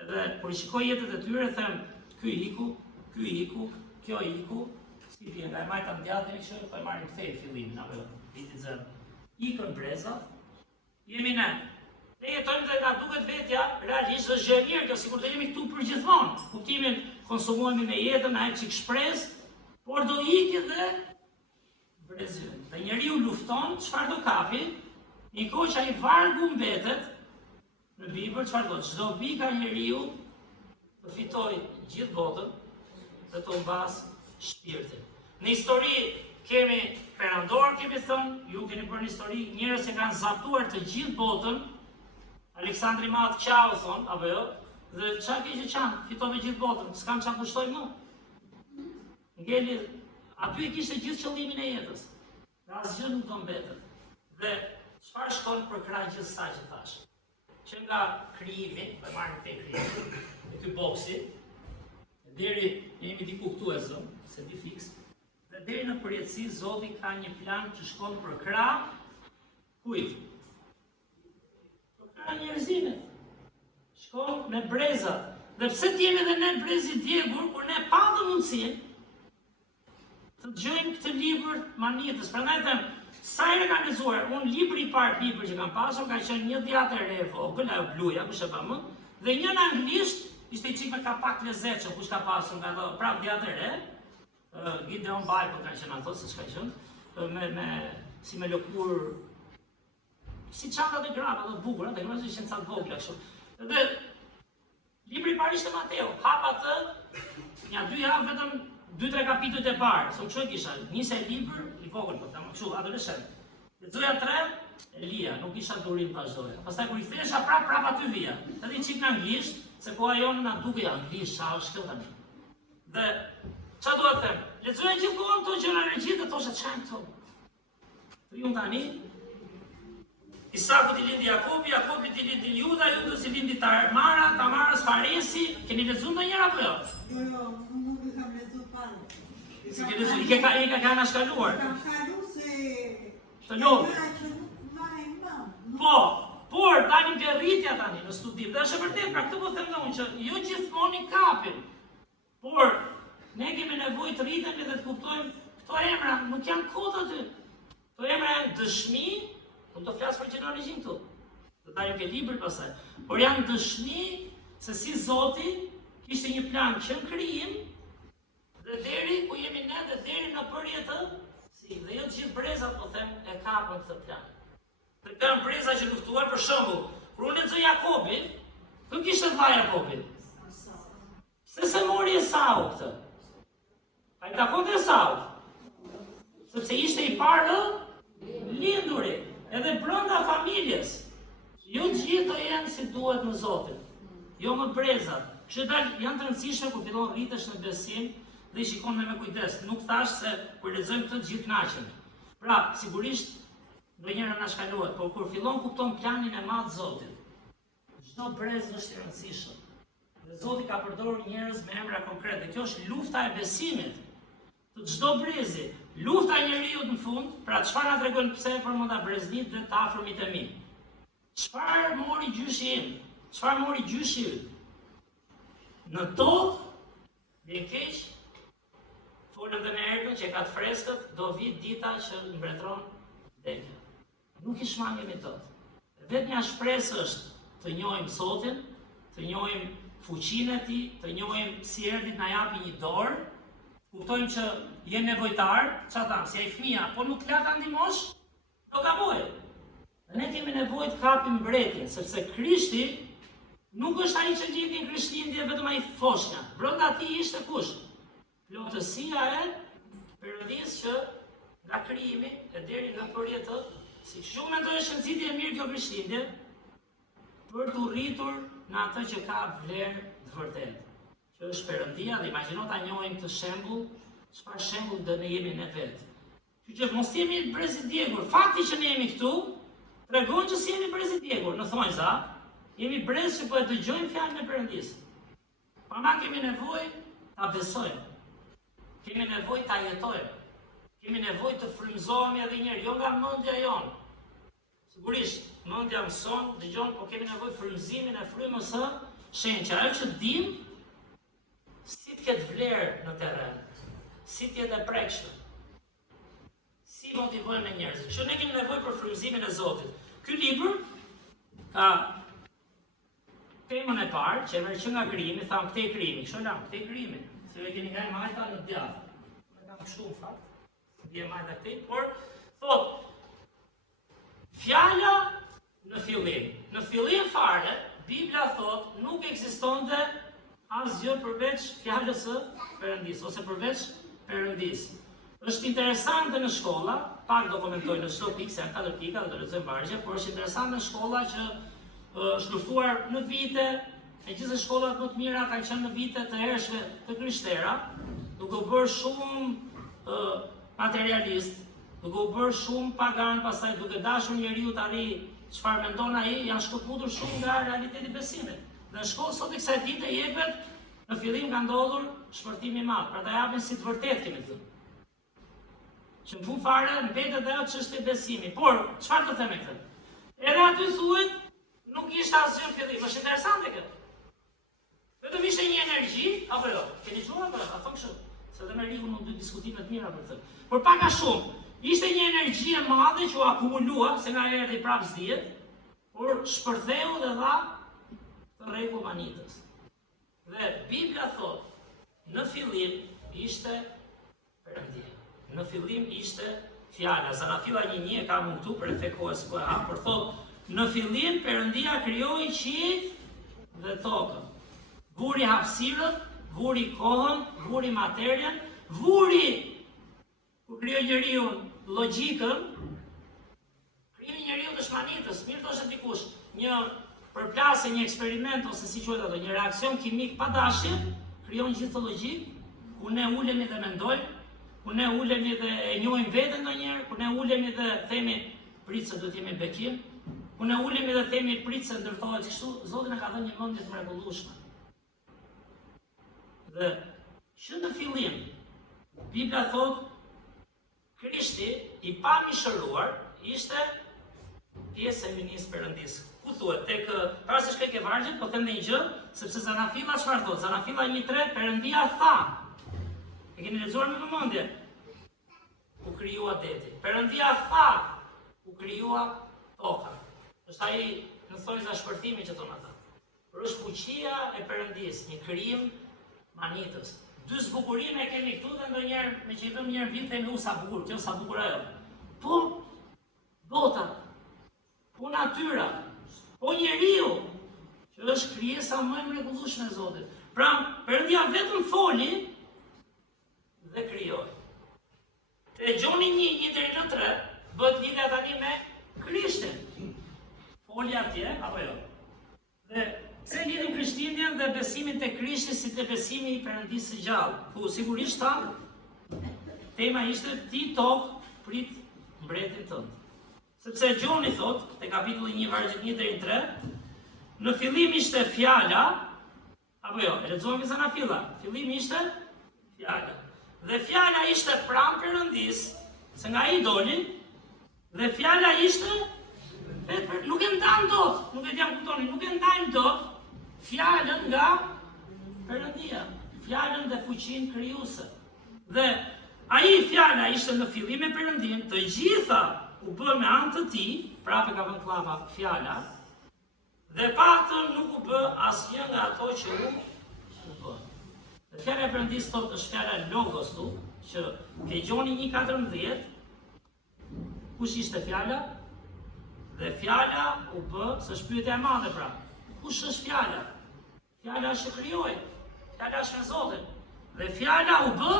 Edhe kur i shikoj jetët e tyre them, ky iku, kjo iku, si bie nga e majta ndjatën që po e marrin kthej fillimin apo vitin zero. Ikën brezat, jemi ne. Ne jetojmë dhe nga duket vetja, realisht është gjë e mirë, kjo sikur të jemi këtu për gjithmonë. Kuptimin konsumojmë me jetën, ai çik shpresë, por do ikë dhe brezi. Dhe njeriu lufton, çfarë do kapi? Një kohë që ai vargu mbetet, në Bibël çfarë thotë? Çdo bika njeriu të fitoj gjithë botën dhe të mbas shpirtin. Në histori kemi perandor, kemi thënë, ju keni bërë një histori, njerëz që kanë zaptuar të gjithë botën, Aleksandri Madh qau thon, apo jo? Dhe çka ke që qanë, fitove gjithë botën, s'kam çka kushtoj më. Ngeli, aty e kishte gjithë qëllimin e jetës. Dhe asgjë nuk do mbetet. Dhe çfarë shkon për krah gjithë sa që thash? Që nga krijivi, po marrim te krijivi, me ky boksi, deri jemi diku këtu e zëm, se di fiks. Dhe deri në përjetësi Zoti ka një plan që shkon për krah kujt? Për krah njerëzimit. Shkon me brezat. Dhe pse t'jemi edhe ne brezi djegur, kur ne patëm mundësinë të dëgjojmë këtë libër manjetës. Prandaj them, sa herë kanë lexuar, unë libri i parë Bibël që kam pasur ka qenë një djatë e re e vogël, ajo bluja, kush e pa më, dhe një në anglisht, ishte i çik me kapak lezetshëm, kush ka pasur nga ato, prap djatë e re, Gideon Bible kanë qenë ato, se çka qenë, si me lëkur, si çantat e grave, ato bukura, dhe këto ishin ca të vogla kështu. Dhe libri i parë ishte Mateu, hap atë, një 2 javë vetëm 2-3 kapitujt e parë, se unë kisha, nisa e libër, i vogël po them, kështu, adoleshent. Lexoja 3, Elia, nuk kisha durim vazhdoja. Pastaj kur i thesha prap aty vija. Edhe çik në anglisht, se koha jonë na dukej anglisht, sa është kjo tani. Dhe çfarë dua të them? Lexoja gjithmonë këto gjëra në gjithë dhe thosha çfarë këto. Ju tani Isaku t'i lindi Jakobi, Jakobi t'i lindi Juda, Juda t'i lindi Tamara, Tamaras Faresi. Keni lexuar ndonjëherë apo jo? Jo, nuk e kam lexuar fare. Si ke lexuar? I ka kanë shkaluar. Kam shkaluar se Të lodh. që nuk marrin më. Po, por tani ke rritja tani në studim. Dhe është e vërtetë, pra këtë po them unë që jo gjithmonë i kapim. Por ne kemi nevojë të rritemi dhe të kuptojmë këto emra nuk janë kod aty. Këto emra janë dëshmi. Unë do flas për gjeneralizim këtu. Do dalim ke libër pastaj. Por janë dëshmi se si Zoti kishte një plan që në krijim dhe deri ku jemi ne dhe deri në përjetësi. Dhe jo të gjithë brezat po them e kapën këtë plan. Dhe kanë breza që luftuar për shembull, kur unë lexoj Jakobin, ku kishte vlla Jakobin? Se mori Esau këtë. Ai takonte Esau. Sepse ishte i parë linduri. Edhe brenda familjes, jo gjithë do jenë si duhet në Zotin, jo më brezat. Kështu janë të rëndësishme kur fillon rritesh në besim dhe i shikon me kujdes. Nuk thash se kur lexojmë këtë gjithë kënaqemi. Pra, sigurisht ndonjëherë na shkalohet, por kur fillon kupton planin e madh të Zotit, çdo brez është i rëndësishëm. Dhe Zoti ka përdorur njerëz me emra konkrete. Kjo është lufta e besimit të çdo brezi. Lufta e njeriu në fund, pra çfarë na tregon pse për më ta breznit dhe të afërmit e mi. Çfarë mori gjyshi im? Çfarë mori gjyshi yt? Në tokë, dhe keq, folëm dhe me erkën që ka të freskët, do vit dita që mbretëron vdekja. Nuk i shmangemi dot. Vetëm shpresë është të njohim Zotin, të njohim fuqinë e Tij, të njohim si erdhi na japi një dorë. Kuptojmë që je nevojtar, çfarë tham, si ai fëmia, po nuk la ta ndihmosh, do gaboj. Dhe ne kemi nevojë të kapim mbretjen, sepse Krishti nuk është ai që lindi në Krishtlindje vetëm ai foshnja. Brenda atij ishte kush? plotësia e Perëndisë që nga krijimi e deri në përjetë, si shumë mendoj shëncitje e mirë kjo Krishtlindje, për të rritur në atë që ka vlerë të vërtetë, që është Perëndia, dhe imagjino ta njohim këtë shembull, çfarë shembull do ne jemi ne vetë. Që mos jemi brez i djegur. Fakti që ne jemi këtu tregon që si jemi brez i djegur. Në thonjza, jemi brez që po e dëgjojmë fjalën e Perëndisë. Prandaj kemi nevojë ta besojmë. Kemi nevojë ta jetojmë. Kemi nevojë të frymëzohemi edhe një herë, jo nga mendja jonë. Sigurisht, mendja mëson, dëgjon, po kemi nevojë frymëzimin e frymës së shenjtë. Ajo që dim, si të ketë vlerë në terren, si të jetë e prekshme, si motivojmë njerëzit. Që ne kemi nevojë për frymëzimin e Zotit. Ky libër ka temën e parë, që e merr që nga krijimi, tham këtej krijimi, kështu lam, këtej krijimi, se e keni nga majta në djathtë. Ne kam shumë fakt. Dhe majta këtej, por thot fjala në fillim. Në fillim fare, Bibla thot nuk ekzistonte asgjë përveç fjalës së Perëndisë ose përveç Perëndisë. Është interesante në shkolla, pak do komentoj në çdo pikë, se janë 4 pika, do lexojmë vargje, por është interesante në shkolla që është luftuar në vite, e gjithë shkollat më të mira kanë qenë në vite të hershme të Krishtlera, duke u bërë shumë materialist, duke u bërë shumë pagan, pastaj duke dashur njeriu të arrijë çfarë mendon ai, janë shkëputur shumë nga realiteti i besimit. Në shkollë sot e kësaj dite jepet, në fillim ka ndodhur shpërtimi i madh, pra ta japin si të vërtetë kemi thënë. Që në fund fare mbetet ajo çështja e besimit. Por çfarë të them me këtë? Edhe aty thuhet nuk ishte asgjë në fillim. Është interesante kjo. Vetëm ishte një energji, apo jo? Keni dëgjuar apo? A thon kështu? Se dhe me Rikun nuk dy diskutime të mira për këtë. Por pak a shumë, ishte një energji e madhe që u akumulua, se nga erdhi prapë zdihet, por shpërtheu dhe dha të rregull manitës. Dhe Bibla thot, në fillim ishte Perëndia. Në fillim ishte fjala. Zanafilla 1:1 e kam unë këtu për efekt kohës po e hap, por thot, në fillim Perëndia krijoi qiellin dhe tokën. Vuri hapësirën, vuri kohën, vuri materjen, vuri ku krijoi njeriu logjikën, krijimi i njeriu është manitës. Mirë thoshte dikush, një përplasje, një eksperiment ose si quhet ato, një reakcion kimik pa dashje krijon gjithë logjikë, ku ne ulemi dhe mendojmë, ku ne ulemi dhe e njohim veten ndonjëherë, ku ne ulemi dhe themi prit se do të jemi bekim, ku ne ulemi dhe themi prit se ndërtohet kështu. Zoti na ka dhënë një mendje të mrekullueshme. Dhe që në fillim, Bibla thot, Krishti i pamishëruar ishte pjesë e minisë Perëndisë. Ku thuhet? Tek para se shkoj ke vargjet, po them një gjë, sepse Zanafilla çfarë thot? Zanafilla 1:3, Perëndia tha. E keni lexuar me vëmendje? U krijua deti. Perëndia tha, u krijua toka. Është ai në thonjza shpërthimi që thon ata. Por është fuqia e Perëndisë, një krijim manitës. Dy zbukurime e kemi këtu dhe ndonjëherë me që i thëmë njërë vit themi u sa bukur, kjo sa bukur ajo. Po bota, po natyra, po njeriu, që është krijesa më e mrekullueshme e Zotit. Pra, Perëndia vetëm foli dhe krijoi. Te Gjoni 1:1-3 bëhet lidhja tani me Krishtin. Foli atje, apo jo? Dhe pse lidhim Krishtlindjen dhe besimin te Krishti si te besimi i Perëndisë së gjallë? Ku sigurisht tham, tema ishte ti tokë prit mbretin tënd. Sepse Gjoni thot, te kapitulli 1 vargjet 1-3, në fillim ishte fjala, apo jo, e lexojmë Zanafilla. Fillimi ishte fjala. Dhe fjala ishte pranë Perëndisë, se nga ai doli, dhe fjala ishte nuk e ndajmë dot, nuk e jam kuptoni, nuk e ndajmë dot fjalën nga Perëndia, fjalën dhe fuqinë krijuese. Dhe ai fjala ishte në fillim me Perëndin, të gjitha u bë me anë të tij, prapë ka vënë klava fjala, dhe paktën nuk u bë asnjë nga ato që u bë. Dhe fjala e Perëndisë thotë është fjala logos tu, që ke Gjoni 1:14, kush ishte fjala? Dhe fjala u bë, se shpyetja e madhe pra. Kush është fjala? Fjala është që krijoi. Fjala është me Zotin. Dhe fjala u bë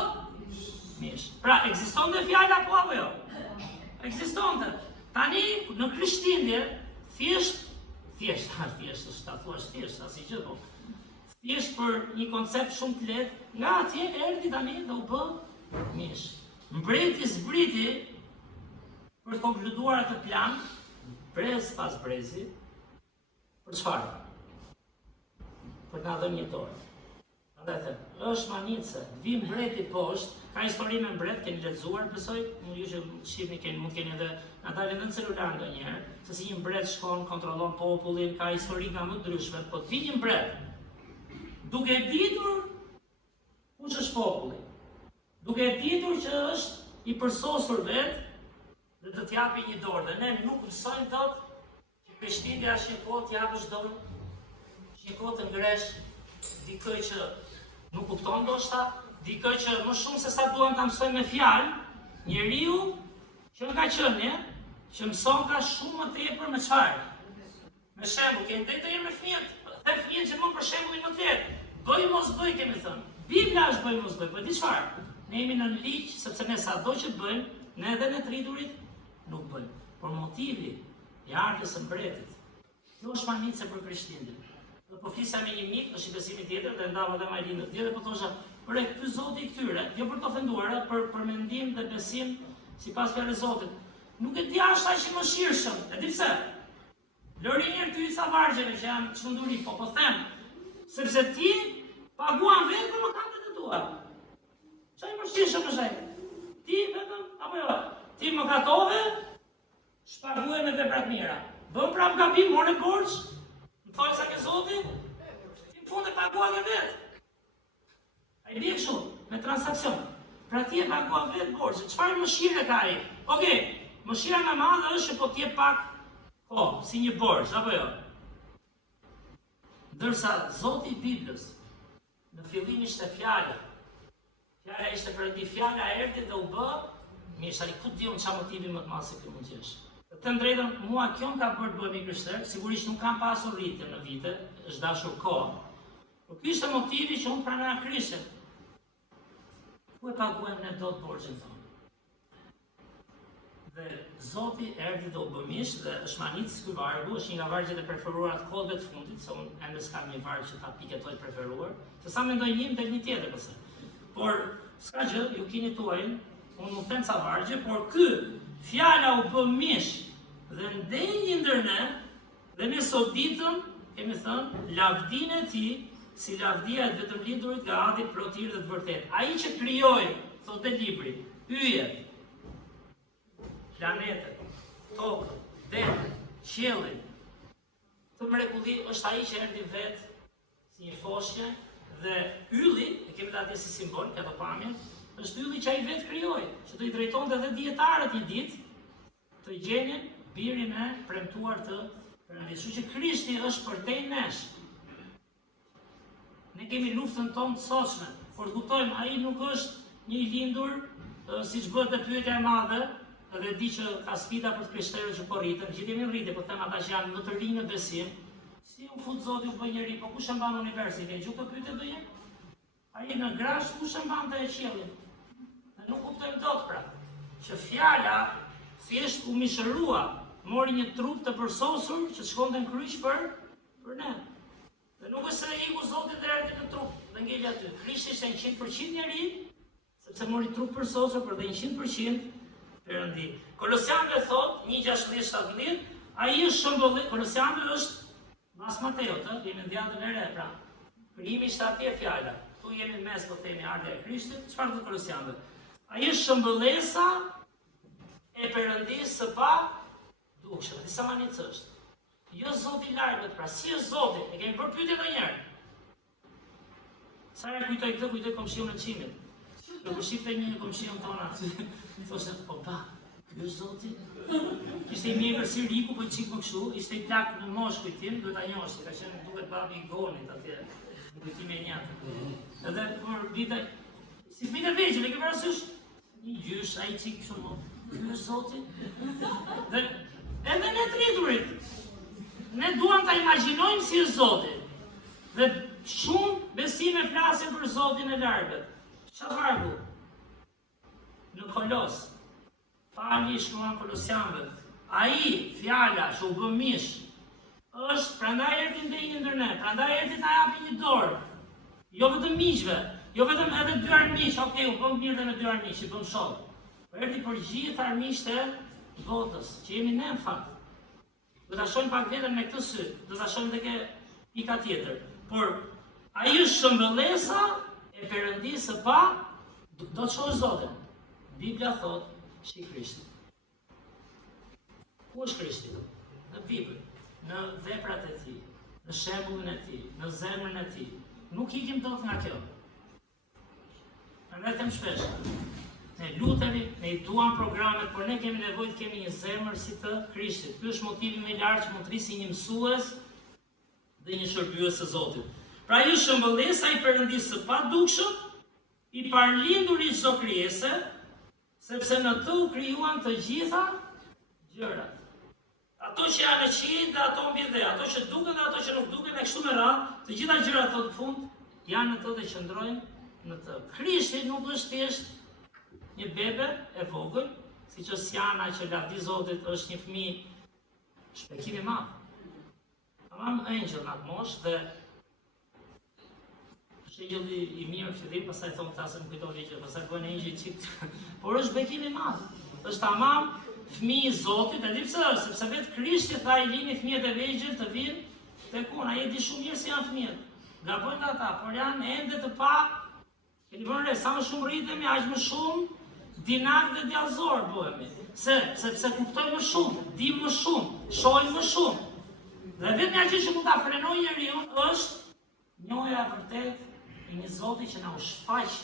mish. Pra, ekzistonte fjala apo jo? Ekzistonte. Tani në Krishtlindje thjesht është ta thuash thjesht, asnjë gjë po. Thjesht për një koncept shumë të lehtë, nga atje erdhi tani dhe u bë mish. Mbreti zbriti për të konkluduar atë plan, brez pas brezi, për çfarë? Për të na dhënë një dorë. Andaj them, është manice, vi mbreti poshtë, ka histori me mbret, keni lexuar, besoj, ju që shihni mund keni edhe na dalin në celular ndonjëherë, se si një mbret shkon, kontrollon popullin, ka histori nga më të ndryshme, po të vi një mbret, duke ditur kush është populli, duke ditur që është i përsosur vetë dhe të t'japi një dorë, dhe ne nuk mësojmë dot që Krishtlindja është një kohë t'japësh dorë, një kohë të ngresh dikë që nuk kupton ndoshta, dikë që më shumë se sa duam ta mësojmë me fjalë, njeriu që nga qenie, që mëson ka shumë më tepër me çfarë? Me shembull, kemi të jemi me fëmijët, the fëmijët që më për shembullin më të lehtë. Bëj mos bëj kemi thënë. Bibla është bëj mos bëj, po di çfarë? Ne jemi në ligj sepse ne sado që bëjmë, ne edhe ne të rriturit nuk bëjmë. Por motivi i ardhes së mbretit. Kjo është manice për Krishtlindjen. Po flisja me një mik, është i besimit tjetër, dhe ndava dhe majlinë tjetër, po thosha, ore, ky Zoti i këtyre, jo për të ofenduar, për mendim dhe besim sipas fjalës së Zotit. Nuk e di as aq i mëshirshëm. E di pse? Lori një ty sa vargjeve që janë çmenduri, po them, sepse ti paguan vetë për mëkatet e tua. Çfarë i mëshirshëm është ai? Ti vetëm apo jo? Ti mëkatove, shpaguaj me vepra të mira. Bën prap gabim, morë borxh. Thoj sa ke Zoti, ti në fund e pagua dhe vetë. A i bje kështu, me transakcion. Pra ti e pagua vetë borxh. Çfarë mëshire ka ai? Okej, mëshira më e madhe është që po t'jep pak, si një borxh, apo jo? Ndërsa Zoti i Biblës, në fillim ishte fjala. Fjala ishte Perëndi, fjala erdhi dhe u bë, mirë, tani ku diun çfarë motivi më të madh se kjo mund të jesh. Të drejtën, mua kjo më ka bërë të bëhem i krishter, sigurisht nuk kam pasur rritje në vite, është dashur kohë. Por ky ishte motivi që unë pranoj Krishtin. Ku e paguajmë ne dot borxhin tonë? Dhe Zoti erdhi dhe u bë mish dhe është manic ky vargu, është një nga vargjet e preferuara të kohëve të fundit, se unë ende s'kam një varg që ta piketoj të preferuar, se sa mendoj një del një tjetër pëse. Por s'ka gjë, ju keni tuajin, unë nuk them ca vargje, por ky fjala u bë mish dhe ndenjë ndër ne, dhe ne sot ditën kemi thënë lavdinë e tij si lavdia e vetëmlindurit nga Adi plotir dhe të vërtet. Ai që krijoi, thotë libri, yjet, planetet, tokën, detin, qiellin. Të mrekulli është ai që erdhi vetë si një foshje dhe ylli, e kemi dhe atje si simbol, këto pamje, është ylli që ai vetë krijoi, që do i drejtonte edhe dietarët një ditë të gjenin birin e premtuar të Perëndisë. Kështu që Krishti është përtej nesh. Ne kemi luftën tonë të sotshme, por kuptojmë ai nuk është një i lindur, siç bëhet e pyetja e madhe, edhe di që ka sfida për të krishterët që po rriten, gjithë jemi rritë, po them ata që janë më të rinj në besim, si u fut Zoti u bë njeri, po kush e mban universin? E gjuhë të pyetje ndonjë? Ai në grash kush e mbante e qiellin? Ne nuk kuptojmë dot pra, që fjala thjesht u mishërua, mori një trup të përsosur që shkonte në kryq për ne. Dhe nuk është se iku Zoti dhe erdhi në trup, dhe ngeli aty. Krishti ishte 100% njeri, sepse mori trup përsosur për dhe 100% Perëndi. Kolosianëve thot, 1:16-17, ai është shëmbulli, Kolosianëve është mas Mateut, jemi në djatën e re, pra. Krijimi ishte atje fjala. Tu jemi mes, po themi ardha e Krishtit, çfarë thot Kolosianëve? Ai është shëmbëllesa e Perëndisë së pa dukshme. Disa manicë është. Jo Zoti i largët, pra si është Zoti? E kemi bërë pyetje ndonjëherë. Sa herë kujtoj këtë, kujtoj komshiun e çimit. Do të shifte një komshiun tona. Thoshte, po ba, ky është Zoti. Ishte i mjekër si riku, po çik më kështu, ishte i plak në mosh kujtim, duhet ta njohësh, ka qenë duket babi i Gonit atje. Në kujtim e njëjtë. Edhe por vite si fëmijë vegjël, e ke parasysh? Një gjysh, ai çik kështu më. Ky është Zoti. Dhe edhe ne të rriturit, ne duam ta imagjinojmë si është Zoti. Dhe shumë besime flasin për Zotin e largët. Çfarë vargu? Në Kolos, Pali shkruan Kolosianëve, ai fjala që u bë mish, është prandaj erdhi ndjenjë ndër ne, prandaj erdhi na japi një dorë. Jo vetëm miqve, jo vetëm edhe dy armiq, okay, u bëm mirë dhe me dy armiq, i bëm shoh. Po erdhi për gjithë armiqtë e botës, që jemi ne në fakt. Do ta shohim pak vetëm me këtë sy, do ta shohim tek pika tjetër. Por ai është shëmbëllesa e Perëndisë së pa, do të shohësh Zotin. Bibla thot, shi Krishti. Ku është Krishti? Në Bibël, në veprat e tij, në shembullin e tij, në zemrën e tij. Nuk ikim dot nga kjo. Prandaj them shpesh, ne lutemi, ne i duam programet, por ne kemi nevojë të kemi një zemër si të Krishtit. Ky është motivi më i lartë që mund të rrisi një mësues dhe një shërbyes së Zotit. Pra ju shëmbëllesa i Perëndisë së padukshëm, i parlindur i çdo krijese, sepse në të u krijuan të gjitha gjërat. Ato që janë në qiell dhe ato mbi dhe, ato që duken dhe ato që nuk duken e kështu me radhë, të gjitha gjërat në fund janë në të dhe qëndrojnë në të. Krishti nuk është thjesht një bebe e vogël, siç është Siana që lavdi Zotit është një fëmijë shpejtimi i madh. Tamam Angel në atë moshë dhe shëgjëlli i mirë fillim, pastaj thonë ta se më kujtoni që pastaj bën Angel çik, por është bekim i madh. Është tamam fëmijë i Zotit, e di pse është, sepse vetë Krishti tha i lini fëmijët e vegjël të vinë tek unë, ai e di shumë mirë se janë fëmijët. Gabojnë ata, por janë ende të pa. Keni vënë re, sa më shumë rritemi, aq më shumë dinak dhe djallëzor bëhemi. Sepse kuptojmë më shumë, dim më shumë, shohim më shumë. Dhe vetëm ajo që mund ta frenojë njeriu është njohja vërtet e një Zoti që na u shfaq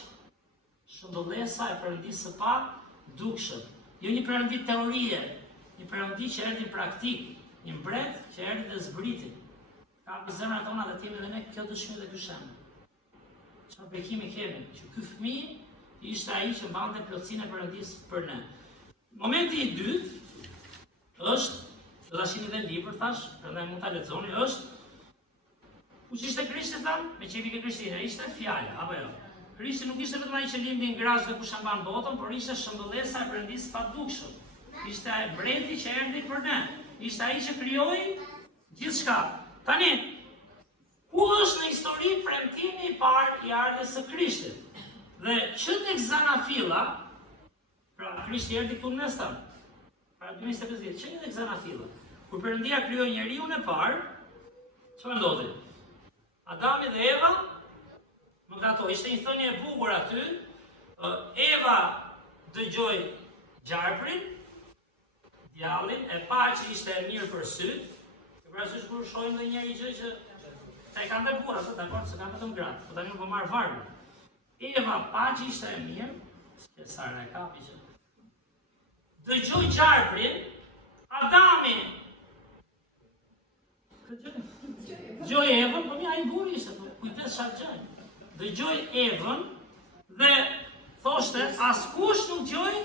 shëmbëllesa e Perëndisë së padukshëm. Jo një Perëndi teorie, një Perëndi që erdhi praktik, një mbret që erdhi dhe zbriti. Ka në zemrat tona dhe kemi dhe ne kjo dëshmi dhe ky shembull. Çfarë bekimi kemi? Që ky fëmijë ishte ai që mbante plotësinë e Perëndisë për ne. Momenti i dytë është, do ta shihni në libër thash, prandaj mund ta lexoni, është kush ishte Krishti thamë? Me çepi ke Krishtinë, ishte fjala, apo jo? Krishti nuk ishte vetëm ai që lindi në grazh dhe ku shamban botën, por ishte shëmbëllesa e Perëndisë së padukshëm. Ishte ai breti që erdhi për ne. Ishte ai që krijoi gjithçka. Tani, ku është në histori premtimi i parë i ardhes së Krishtit? Dhe që tek Zanafilla, pra Krishti erdhi këtu në stan. Pra 25 vjet, që tek Zanafilla, kur Perëndia krijoi njeriu e parë, çfarë ndodhi? Adami dhe Eva, më ato, ishte një thënie e bukur aty. Eva dëgjoi gjarprin, djallin, e pa që ishte e mirë për syt. Pra s'është kur shohim dhe njëri gjë që ta i kanë dhe burra, se dakord se kanë vetëm gratë, po tani nuk po marr vargu. Eva pa që ishte e mirë, se Sara e kapi që dëgjoi gjarprin, Adami dëgjoi Evën, po mi ai burri ishte, kujdes çfarë gjë. Dëgjoi Evën dhe thoshte askush nuk dëgjoi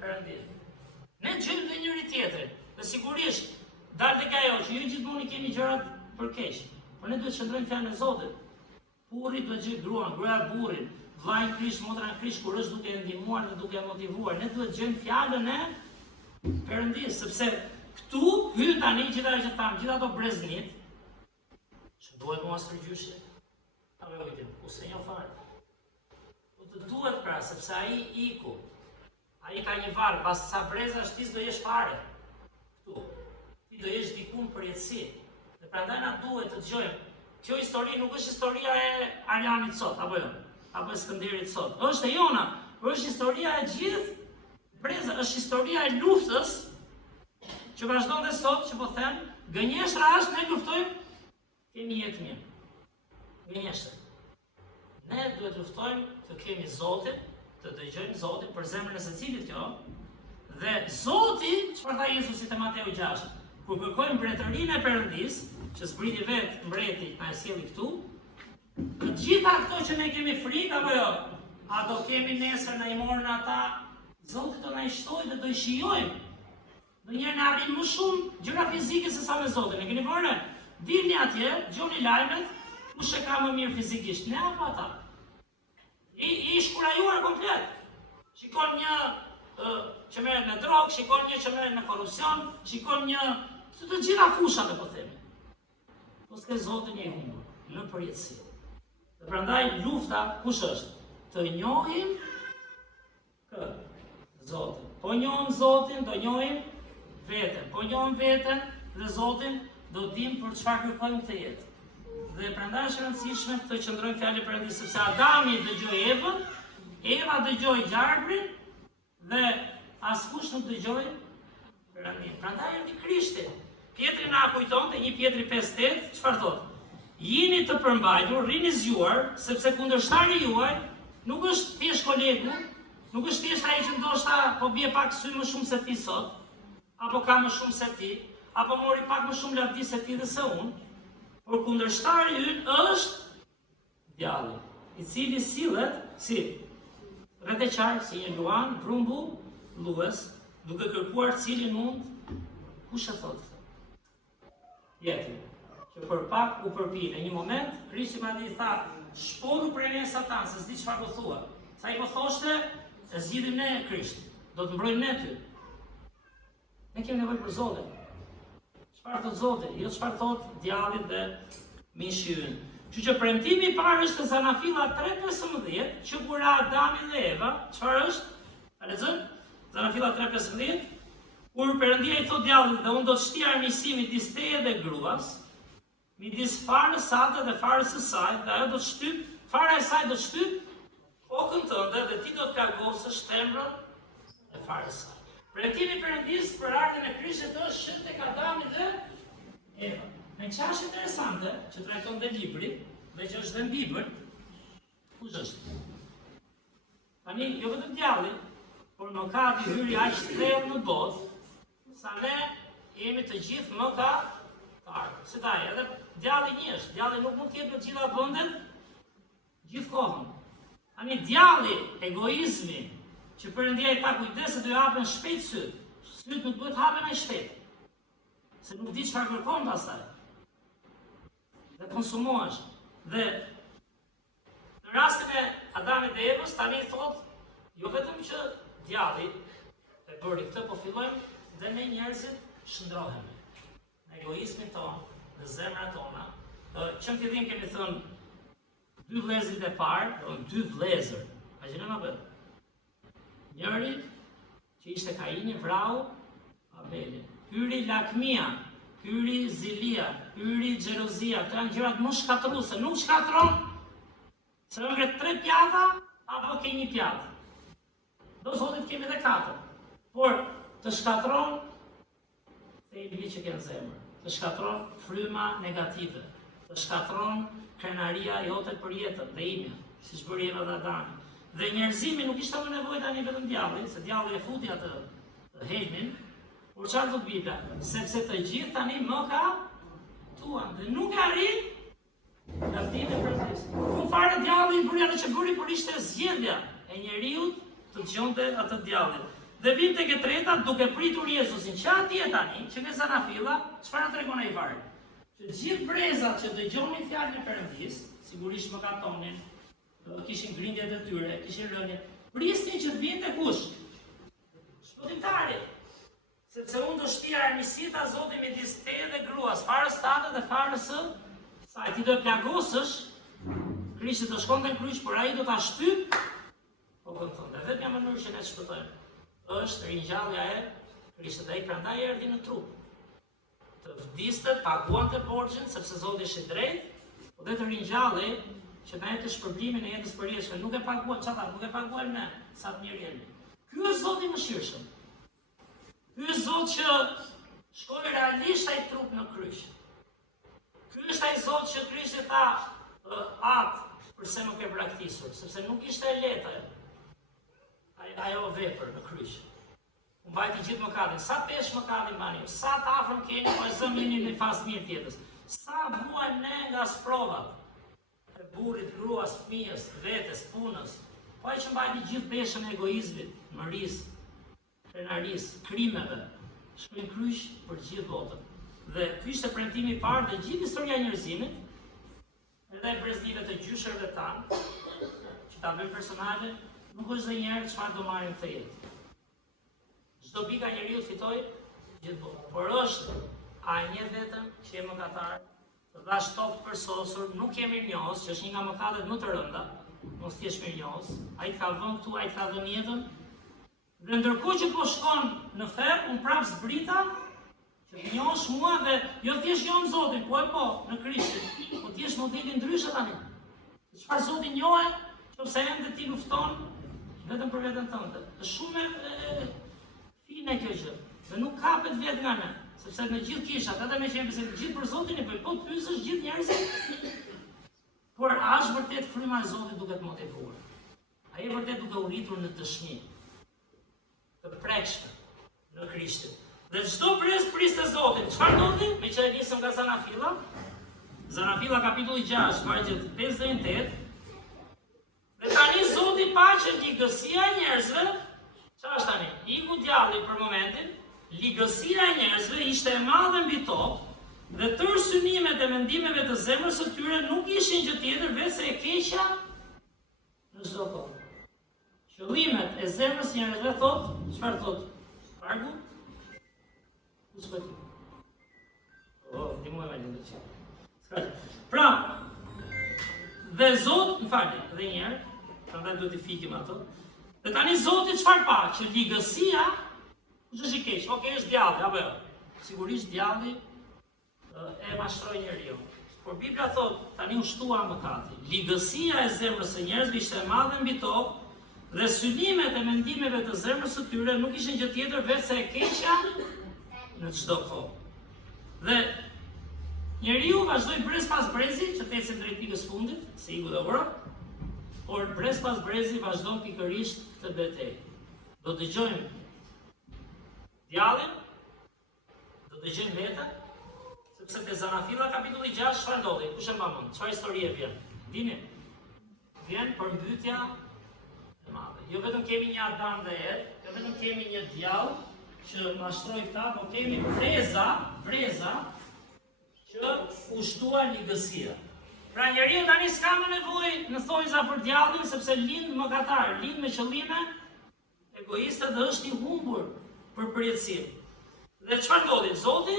Perëndin. Ne dëgjojmë dhe njëri tjetrin, dhe sigurisht dalë tek ajo që ju gjithmonë kemi gjërat për keq. Por ne duhet të qëndrojmë fjalën e Zotit. Burri duhet të gjejë gruan, gruaja burrin, vllai Krisht, motra Krisht kur është duke e ndihmuar dhe duke e motivuar. Ne duhet të gjejmë fjalën e Perëndisë, sepse këtu hyn tani gjithë ato që tham, gjithë ato breznit, që duhet mos rrugjushi. Apo jo vetëm, ose jo fare. Po të duhet pra, sepse ai iku. Ai ka një varg, pas sa breza shtis do jesh fare. Këtu. Ti do jesh diku për jetësi. Dhe prandaj na duhet të dëgjojmë. Kjo histori nuk është historia e Arianit sot, apo jo? Apo e Skënderit sot. Është e jona, por është historia e gjithë breza, është historia e luftës që vazhdon dhe sot, që po them, gënjeshtra është ne luftojmë, kemi jetë mirë. Gënjeshtra. Ne duhet luftojmë të kemi Zotin, të dëgjojmë Zotin për zemrën e secilit kjo. Dhe Zoti, çfarë tha Jezusi te Mateu 6, kur kërkojmë mbretërinë e Perëndisë, që zbriti vetë mbreti na e sjelli këtu, të gjitha këto që ne kemi frikë apo jo, a do kemi nesër na i morën ata, Zoti do na i shtojë dhe do i shijojmë. Ndonjëherë na arrin më shumë gjëra fizike se sa me Zotin. E keni vënë? Dilni atje, gjoni lajmet, kush e ka më mirë fizikisht, ne apo ata? I shkurajuar komplet. Shikon një që merret me drogë, shikon një që merret me korrupsion, shikon një të gjitha fushave po themi. Po s'ke Zotin e humbur në përjetësi. Dhe prandaj lufta kush është? Të njohim Zotin. Po njohim Zotin, do njohim veten. Po njohim veten dhe Zotin, do dim për çfarë kërkojmë këtë jetë. Dhe prandaj është e rëndësishme të qëndrojmë fjalën e Perëndisë, sepse Adami dëgjoi Evën, Eva dëgjoi gjarprin dhe askush nuk dëgjoi Perëndin. Prandaj erdhi Krishti. Pjetri na kujton te 1 Pjetri 5:8, çfarë thotë? Jini të përmbajtur, rini zgjuar, sepse kundërshtari juaj nuk është thjesht kolegu, nuk është thjesht ai që ndoshta po bie pak sy më shumë se ti sot, apo ka më shumë se ti, apo mori pak më shumë lavdi se ti dhe se unë, por kundërshtari ynë është djalli, i cili sillet si rretëqar, si një luan, vrumbull, lues, duke kërkuar cilin mund, kush e thotë? Jeti, që për pak u përpi. Në një moment, Krishti madje i tha, shporu prej ne Satan, se s'di çfarë po thua. Sa i po thoshte, e zgjidhim ne Krisht, do të mbrojmë ne ty. Ne kemi nevojë për Zotin. Çfarë thot Zoti? Jo çfarë thot djalli dhe mishi ynë. Kështu që premtimi i parë është Zanafilla 3:15, që kur Adami dhe Eva, çfarë është? A lexojmë? Zanafilla 3:15, kur Perëndia i thot djallit, dhe unë do të shtij armiqësi midis teje dhe gruas, midis farës sate dhe farës së saj, dhe ajo do të shtyp, fara e saj do të shtyp kokën tënde dhe ti do të plagosësh temrën e farës saj. Premtimi i Perëndisë për ardhen e Krishtit është që tek Adami dhe Eva. Në çështje interesante që trajton dhe libri, dhe që është dhe në Bibël, kush është? Tani, jo vetëm djalli, por mëkati hyri aq thellë në botë, sa ne jemi të gjithë mëkatarë. Si ta e, edhe djalli një është, djalli nuk mund të jetë në gjitha vendet, gjithë kohën. Tani djalli, egoizmi, që Perëndia i tha kujdes se do hapen shpejt syt. Syt nuk duhet hapen ai shpejt. Se nuk di çfarë kërkon pastaj. Dhe konsumohesh. Dhe në rastin e Adamit dhe Evës, tani thot, jo vetëm që djalli e bëri këtë, po fillojmë dhe ne njerëzit shndrohemi. Në egoizmin tonë, në zemrat tona. Që në fillim kemi thënë 2 vëllezërit e parë, 2 vëllezër. Imagjinojmë apo? Njëri që ishte Kaini vrau Abelin. Hyri lakmia, hyri zilia, hyri xhelozia. Këto janë gjërat më shkatërruese. Nuk shkatron se ngre 3 pjata apo ke 1 pjatë. Do Zotit kemi edhe 4. Por të shkatron thelbi që ke në zemër. Të shkatron fryma negative. Të shkatron krenaria jote për jetën dhe imja, siç bëri Eva dhe Adami. Dhe njerëzimi nuk ishte më nevojë tani vetëm djallit, se djalli e futi atë helmin, por çfarë thot Bibla? Sepse të gjithë tani mëkatuan dhe nuk arrin lavdinë e Perëndisë. Ku fare djalli bëri atë që bëri, por ishte zgjedhja e njeriu të dëgjonte atë djallin. Dhe vim tek e treta duke pritur Jezusin. Që atje tani, që nga Zanafilla, çfarë na tregon ai varg? Që gjithë brezat që dëgjonin fjalën e Perëndisë, sigurisht mëkatonin, kishin grindjet e tyre, kishin rënje, prisnin që të vinte kush? Shpëtimtari. Sepse unë do shtija armiqësi tha Zoti midis teje dhe gruas, farës tate dhe farës së saj. Ti do të plagosësh, Krishti do shkonte në kryq, por ai do ta shtyp kokën tënde. Vetëm një mënyrë që ne të shpëtojmë është ringjallja e Krishtit. Ai prandaj erdhi në trup. Të vdiste, paguante borxhin, sepse Zoti është i drejtë, por dhe të ringjallej që na jetë shpërblimin e jetës përjetshme. Nuk e paguam çfarë, nuk e paguam ne, sa të mirë jemi. Ky është Zoti i mëshirshëm. Ky është Zot që shkoi realisht ai trup në kryq. Ky është ai Zot që Krishti tha, atë përse nuk e braktisur, sepse nuk ishte e lehtë ajo vepër në kryq. U mbajti gjithë mëkatin. Sa pesh mëkatin mbani, sa të afërm keni, po e zëmini në fazë mirë tjetës. Sa vuajmë ne nga sprovat e burrit, gruas, fëmijës, vetes, punës. Po ai që mbajti gjithë peshën e egoizmit, mërisë, krenarisë, krimeve, shkoi në kryq për gjithë botën. Dhe ky ishte premtimi i parë dhe gjithë historia e njerëzimit, edhe e breznive të gjyshërve tanë, që ta bëjmë personale, nuk është dhe njerë çfarë do marrim këtë jetë. Çdo pika njeriu fitoj gjithë botë. Por është a një vetëm që je mëkatar, të dhash tokë për sosur, nuk je mirënjohës, që është një nga mëkatet më të rënda, mos t'jesh mirënjohës, ai ka vënë këtu, ai ka dhënë jetën. Dhe ndërkohë që po shkon në ferr, unë prapë zbrita, që njohësh mua dhe jo thjesht njohëm Zotin, po në Krishtin, po t'jesh modelin ndryshe tani. Çfarë Zoti njohë, nëse ende ti lufton vetëm për veten tënde. Është shumë fine kjo gjë. Dhe nuk kapet vetë nga ne, sepse në gjithë kishat, edhe me qenë se gjithë për Zotin e bëjnë, po të pyesësh gjithë njerëzit. Por a është vërtet fryma e Zotit duke të motivuar? Ai është vërtet duke u rritur në dëshmi të prekshme në Krishtin. Dhe çdo brez pris të Zotit, çfarë ndodhi? Me që e nisëm nga Zanafilla, Zanafilla kapitulli 6, vargjet 5-8, dhe tani Zoti pa që ligësia e njerëzve, çfarë është tani? Iku djalli për momentin, ligësia e njerëzve ishte e madhe mbi tokë, dhe tërë synimet e mendimeve të zemrës së tyre nuk ishin gjë tjetër veç se e keqja në çdo kohë. Qëllimet e zemrës njerëzve thotë, çfarë thotë? Argu? Ku s'ka ti? Ndihmoj me lindë që. Pra, dhe Zoti, më falni, edhe një herë, prandaj duhet i fikim ato. Dhe tani Zoti çfarë pa? Që ligësia kush është i keq? Okej, është djalli, apo jo? Sigurisht djalli e mashtroi njeriu. Por Bibla thotë, tani u shtua mëkati. Ligësia e zemrës së njerëzve ishte e madhe mbi tokë, dhe synimet e mendimeve të zemrës së tyre nuk ishin gjë tjetër veç se e keqja në çdo kohë. Dhe njeriu vazhdoi brez pas brezi, që të ecim drejt pikës fundit, si iku dhe ora, por brez pas brezi vazhdon pikërisht këtë betejë. Do dëgjojmë djallin, do dëgjojmë vetën, sepse te Zanafilla kapitulli 6 çfarë ndodhi? Kush e mban mend? Çfarë historie vjen? Dini? Vjen përmbytja e madhe. Jo vetëm kemi një Adam dhe Evë, jo vetëm kemi një djall që mashtroi këta, por kemi breza që u shtua ligësia. Pra njeriu tani s'ka më nevojë në thonjza për djallin sepse lind mëkatar, lind me qëllime egoiste dhe është i humbur për përjetësim. Dhe çfarë ndodhi? Zoti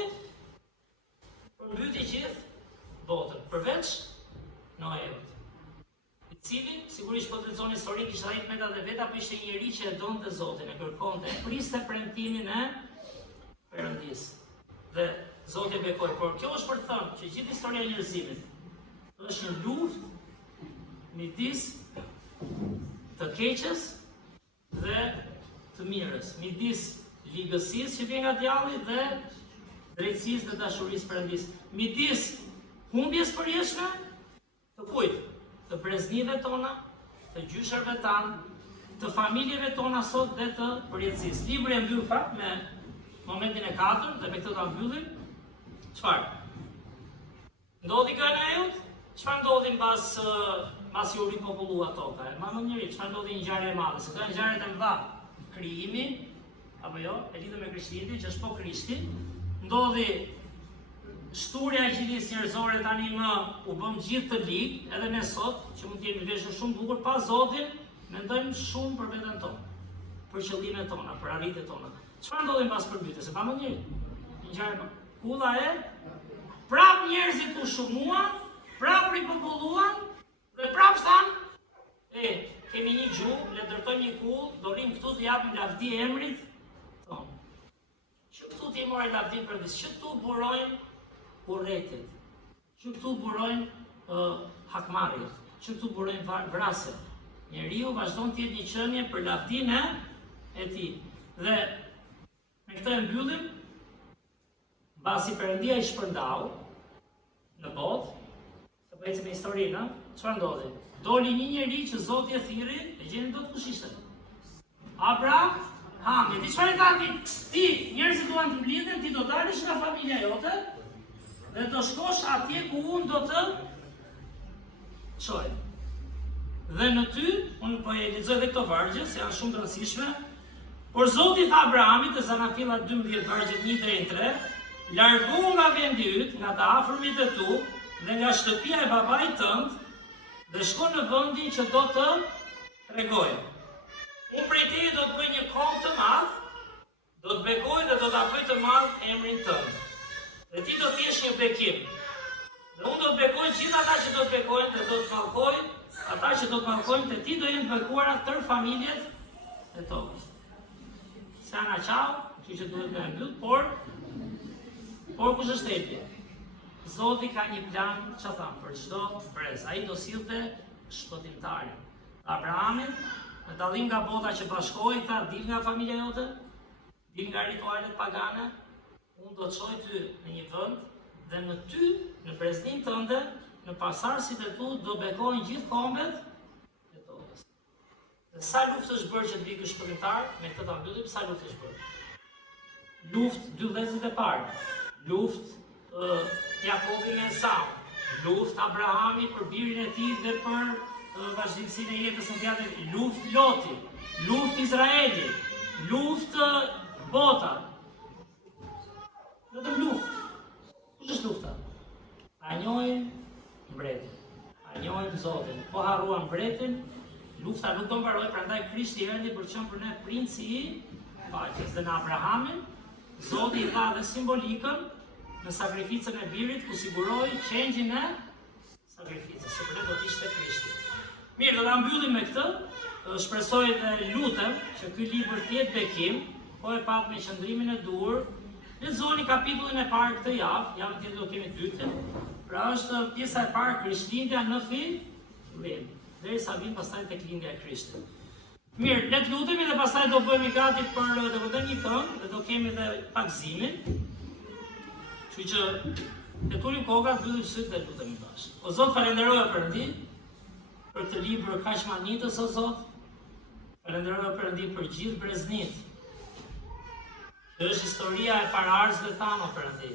përmbyti gjithë botën, përveç Noeut, i cili sigurisht po të lexoni historinë, kishte ai meta dhe veta, por ishte një njerëz që e donte Zotin, e kërkonte, e priste premtimin e Perëndis. Dhe Zoti e bekoi, por kjo është për të thënë që gjithë historia e njerëzimit është një luftë midis të keqes dhe të mirës, midis ligësisë që vjen nga djalli dhe drejtësisë dhe dashurisë Perëndis, midis humbjes përjetshme të kujt? Të breznive tona, të gjysherve tanë, të familjeve tona sot dhe të përjetësisë. Libri e mbyll fakt me momentin e 4 dhe me këtë ta mbyllim. Çfarë? Ndodhi kjo në Eut? Çfarë ndodhi mbas u ripopullua toka? Ma më njëri, çfarë ndodhi një ngjarje e madhe? Se këto janë ngjarjet e mëdha. Krijimi, apo jo, e lidhur me Krishtin, që është po Krishti. Ndodhi shturja e gjinies njerëzore tani u bëm gjithë të ligë, edhe ne sot, që mund të jemi veshur shumë bukur pa Zotin, mendojmë shumë për veten tonë, për qëllimet tona, për arritjet tona. Çfarë ndodhi mbas përmbytjes? Pa më njëri. Ngjarje kulla e prap njerëzit u shumuan, prap ripopulluan dhe prap thanë, kemi një gjuhë, le ndërtojmë një kull, do rim këtu të japim lavdi emrit tonë. Që këtu t'i morë lavdin Perëndis, që këtu burojnë urrëtit, që këtu burojnë hakmarrjet, që këtu burojnë vrasjet. Njeriu vazhdon të jetë një qenie për lavdinë e tij. Dhe me këtë e mbyllim, mbasi Perëndia i shpërndau në botë, se po ecim me historinë, çfarë ndodhi? Doli një njeri që Zoti e thirrri, e gjeni dot kush ishte? Abraham. Ti çfarë tani? Ti, njerëzit duan të mblidhen, ti do dalësh nga familja jote dhe do shkosh atje ku unë do të çoj. Dhe në ty, unë po e lexoj edhe këto vargje, se janë shumë të rëndësishme, por Zoti tha Abrahamit, e Zanafilla 12 vargjet 1-3, largohu nga vendi yt, nga të afërmit e tu, dhe nga shtëpia e babait tënd, dhe shko në vendin që do të tregoj. Unë prej teje do të bëj një kom të madh, do të bekoj dhe do ta bëj të madh emrin tënd. Dhe ti do të jesh një bekim. Dhe unë do të bekoj gjithë ata që do të bekojnë dhe do të mallkoj, ata që do të mallkojnë dhe ti do jenë bekuara tërë familjet e tokës. Sa nga qau, që duhet me mbyll, por kush është epje? Zoti ka një plan, që thamë, për çdo brez. Ai do sillte shpëtimtarin. Abrahamin, me dallim nga bota që bashkohej, tha, dil nga familja jote, dil nga ritualet pagane, unë do të çoj ty në një vend dhe në ty, në breznin tënde, në pasardhësit e tu, do bekojnë gjithë kombet e tokës. Dhe sa luftë është bërë që të vikë shpëtimtar, me këtë ta mbyllim, sa luftë është bërë? Luftë dy vëllezërit e parë, luftë Jakobi me Esau, luftë Abrahami për birin e tij dhe për vazhdimsinë e jetës së tij, luftë Loti, luftë Izraeli, luftë bota. Vetëm luftë. Kush është lufta? A njohin mbretin, a njohin Zotin. Po harruan mbretin, lufta nuk do mbaroj, prandaj Krishti erdhi për të qenë për ne princi i paqes. Dhe në Abrahamin, Zoti i dha dhe simbolikën në sakrificën e birit, ku siguroi qengjin e sakrificës, se për ne do të ishte Krishti. Mirë, do ta mbyllim me këtë. Shpresoj dhe lutem që ky libër të jetë bekim, po e pat me qëndrimin e duhur. Lexoni kapitullin e parë këtë javë, javën tjetër do kemi dytën. Pra është pjesa e parë Krishtlindja në fillim, derisa vim pastaj tek lindja e Krishtit. Mirë, le të lutemi dhe pastaj do bëhemi gati për të vënë një këngë dhe do kemi edhe pagzimin. Kështu që e turim kokat, mbyllim sytë dhe lutemi bashkë. O Zot, falenderoj Perëndi për këtë libër kaq manitës, o Zot. Falenderoj Perëndi për gjithë breznit. Kjo është historia e paraardhësve tanë, o Perëndi.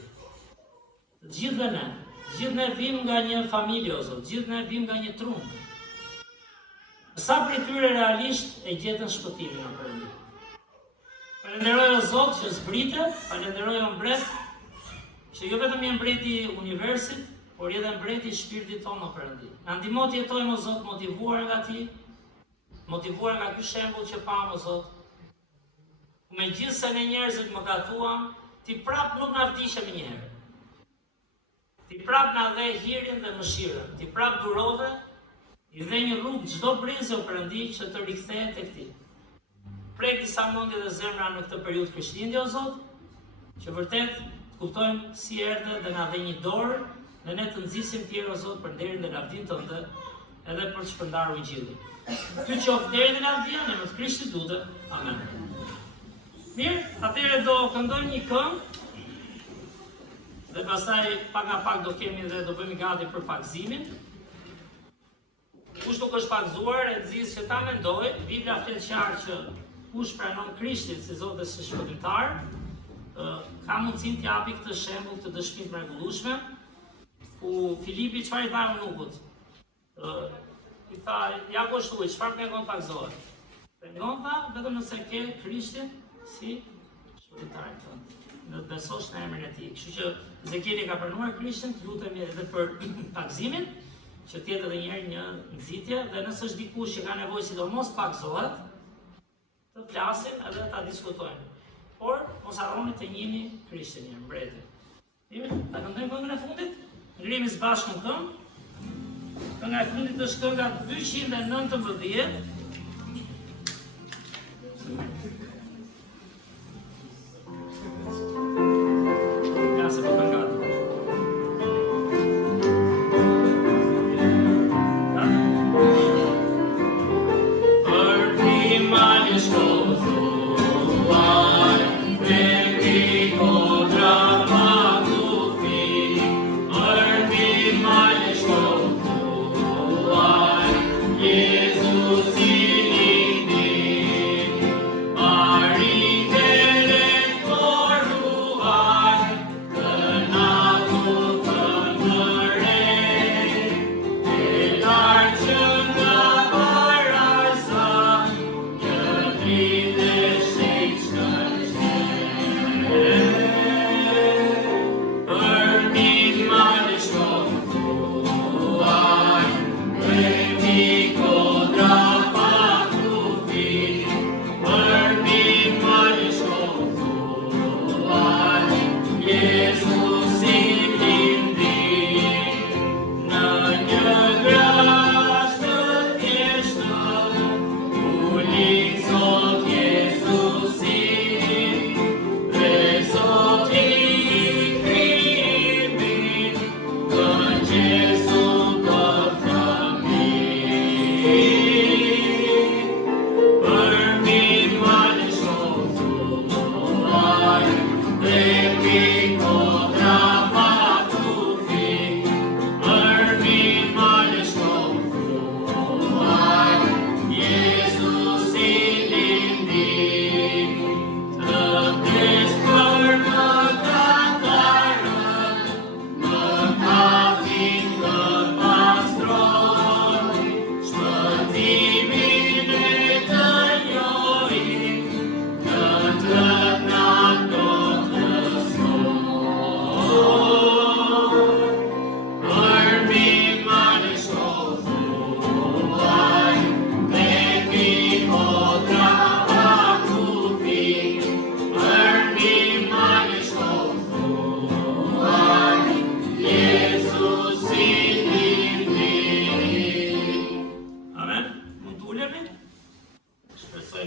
Të gjithë ne vim nga një familje, o Zot, gjithë ne vim nga një trumë. Sa prej tyre realisht e gjetën shpëtimin, o Perëndi. Falenderoj o Zot që zbritet, falenderoj o mbret, që jo vetëm je mbreti i universit, por edhe mbreti i shpirtit tonë, o Perëndi. Na ndihmo të jetojmë, o Zot, motivuar nga ti, motivuar nga ky shembull që pam, o Zot. Megjithëse ne njerëzit më gatuam, ti prap nuk na vdishem një herë. Ti prap na dhe hirin dhe mëshirën, ti prap durove, i dhe një rrugë çdo brezi, o Perëndi, që të rikthehet tek ti. Prek disa mendje dhe zemra në këtë periudhë Krishtlindje, o Zot, që vërtet të kuptojmë si erdhe dhe na dhe një dorë dhe ne të nxisim tjerë, o Zot, për nderin dhe lavdin tënde, edhe për të shpërndarur Injillin. Ty qoftë deri dhe lavdia në emrin e Krishtit lutem. Amen. Mirë, atëherë do këndojmë një këngë dhe pastaj pak nga pak do kemi dhe do bëjmë gati për pagzimin. Kush nuk është pagzuar, e nxis që ta mendoj, Bibla flet qartë që kush pranon Krishtin si Zot dhe si shpëtimtar, ka mundësinë të japi këtë shembull të dëshmitë mrekullueshme, ku Filipi çfarë i tha unukut? I tha, ja ku shtuaj, çfarë pengon pagzohet? Pengon tha vetëm nëse ke Krishtin si shpëtimtarin tënd. Në të besosh në emrin e tij. Kështu që Ezekieli ka pranuar Krishtin, të lutemi edhe për pagzimin, që tjetë edhe njerë një nxitje, dhe nësë është dikush që ka nevojë sidomos pagzohet, të flasim edhe ta diskutojmë. Por, mos harroni të njihni Krishtin një mbretin. Ta këndojmë këngën e fundit, ngrihemi së bashku në këngë. Kënga e fundit është kënga 219. Grazie per il canto. Contra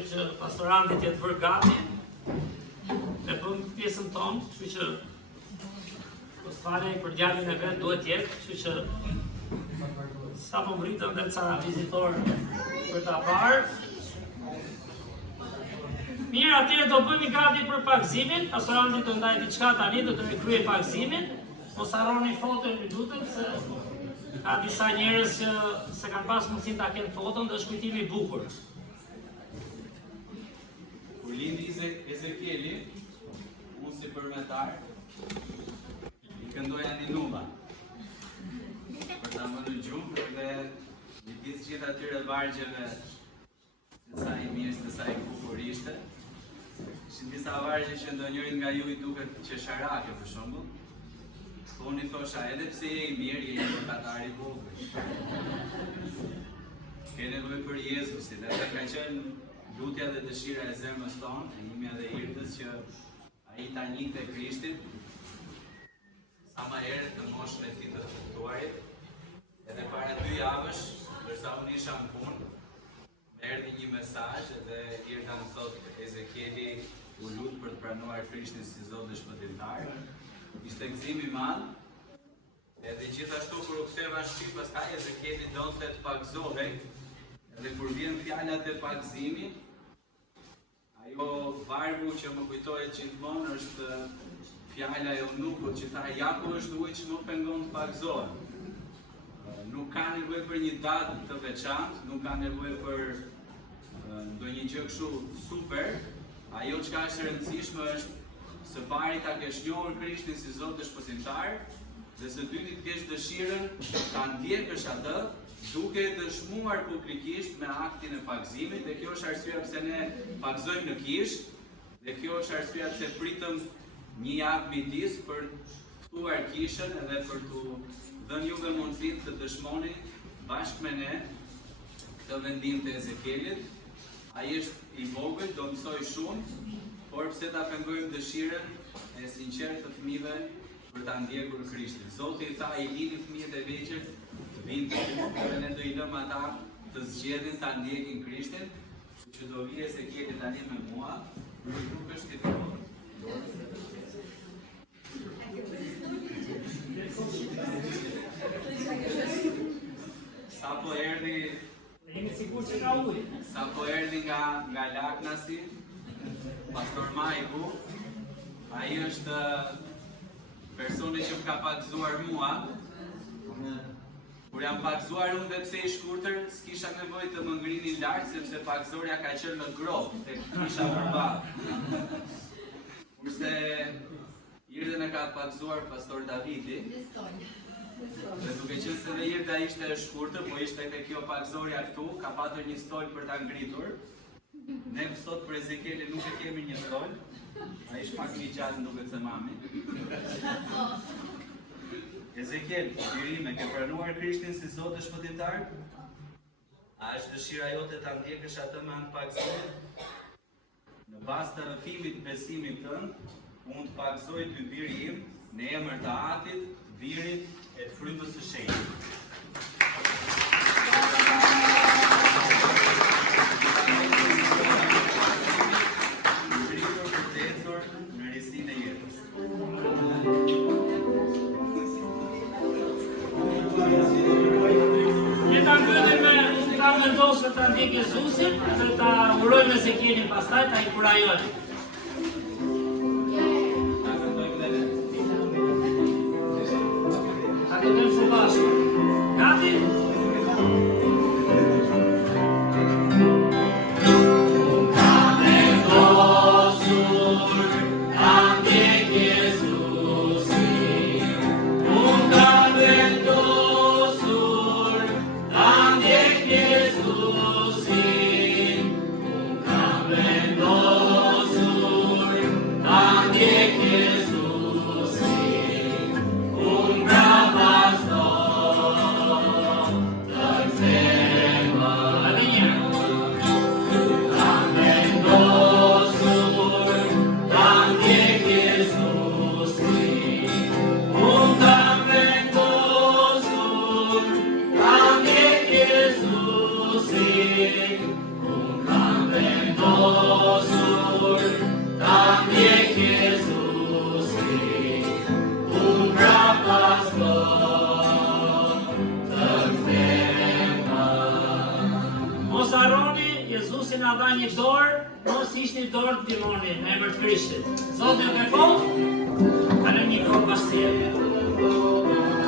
që pastoranti t'jetë vërë gati, e bëm pjesën tonë, kështu që Kostale për djalin e vet duhet jetë, kështu që sa po mbritëm dhe ca vizitor për ta parë. Mirë, atëherë do bëhemi gati për pagëzimin, pastoranti do ndaj diçka tani, do të rikryej pagëzimin. Mos harroni foton, ju lutem, se ka disa njerëz që se kanë pas mundësinë ta kenë foton, dhe është kujtimi i bukur. Kur lindi Ezekieli, unë si përmetar, i këndoja një numba. Për ta mënë gjumë dhe një ditë gjithë atyre vargjeve se sa i mirë, se sa i bukur ishte. Ishin disa vargje që ndonjërin nga ju i duket qesharake për shembull. Po unë i thosha, edhe pse je i mirë, je një mëkatar i vogël. Ke nevojë për Jezusin, edhe ka qenë lutja dhe dëshira e zemrës tonë, e imja dhe Irdës, që ai ta njihte Krishtin sa më herët në moshën e tij të ftuarit. Edhe para 2 javësh, ndërsa unë isha në punë, më erdhi një mesazh dhe Irda më thotë Ezekieli u lut për të pranuar Krishtin si Zot dhe Shpëtimtar. Ishte gëzim i madh. Edhe gjithashtu kur u ktheva në shtëpi pastaj Ezekieli donte të pagëzohej. Edhe kur vjen fjalat e pagëzimit, ajo vargu që më kujtohet gjithmonë është fjala e unukut që tha Jako është ujë që nuk pengon të pagëzohet. Nuk ka nevojë për një datë të veçantë, nuk ka nevojë për ndonjë gjë kështu super. Ajo çka është e rëndësishme është së pari ta kesh njohur Krishtin si Zot dhe Shpëtimtar, dhe së dyti të kesh dëshirën ta ndjekësh atë duke dëshmuar publikisht me aktin e pagëzimit, dhe kjo është arsyeja pse ne pagëzojmë në kish, dhe kjo është arsyeja pse pritëm një javë midis për ftuar kishën edhe për t'u dhënë juve mundësinë të dëshmoni bashkë me ne këtë vendim të Ezekielit. Ai është i vogël, do mësoj shumë, por pse ta pengojmë dëshirën e sinqertë të fëmijëve për ta ndjekur Krishtin. Zoti i tha I lini fëmijët e vegjël të vinë te unë, dhe ne do I lëmë ata të zgjedhin ta ndjekin Krishtin, që do vijë Ezekieli tani me mua, nuk është I vogël. Sa po erdhi nga Laknasi, Pastor Majku, ai është personi që më ka pagëzuar mua. Kur jam pagëzuar unë dhe pse I shkurtër, s'kisha nevojë të më ngrini lart sepse pagëzorja ka qenë në grop tek kisha përballë. Kurse Irdën e ka pagëzuar Pastor Davidi. Dhe duke qenë se dhe Irda ishte e shkurtër, po ishte edhe kjo pagëzorja këtu, ka patur një stol për ta ngritur. Ne sot për Ezekielin nuk e kemi një stol, ai është pak I gjatë duket se mami. Ezekiel, Irime, ke pranuar Krishtin si Zot dhe Shpëtimtar? A është dëshira jote ta ndjekësh atë me anë të pagëzimit? Në bazë të rrëfimit besimit tënd, unë të pagëzoj ty biri im në emër të Atit, të Birit e të Frymës së Shenjtë. Ngritur për të ecur në risinë e jetës. Ne ta mbyllim me ta vendosë ta ndjek Jezusin dhe ta urojmë Ezekielin pastaj ta inkurajojmë. Gati? Vendoso na dha një dorë, mos ishte dorë të dimoni në emër të Krishtit. Zoti ju bekoj. Kalojmë një kohë pas tjetër.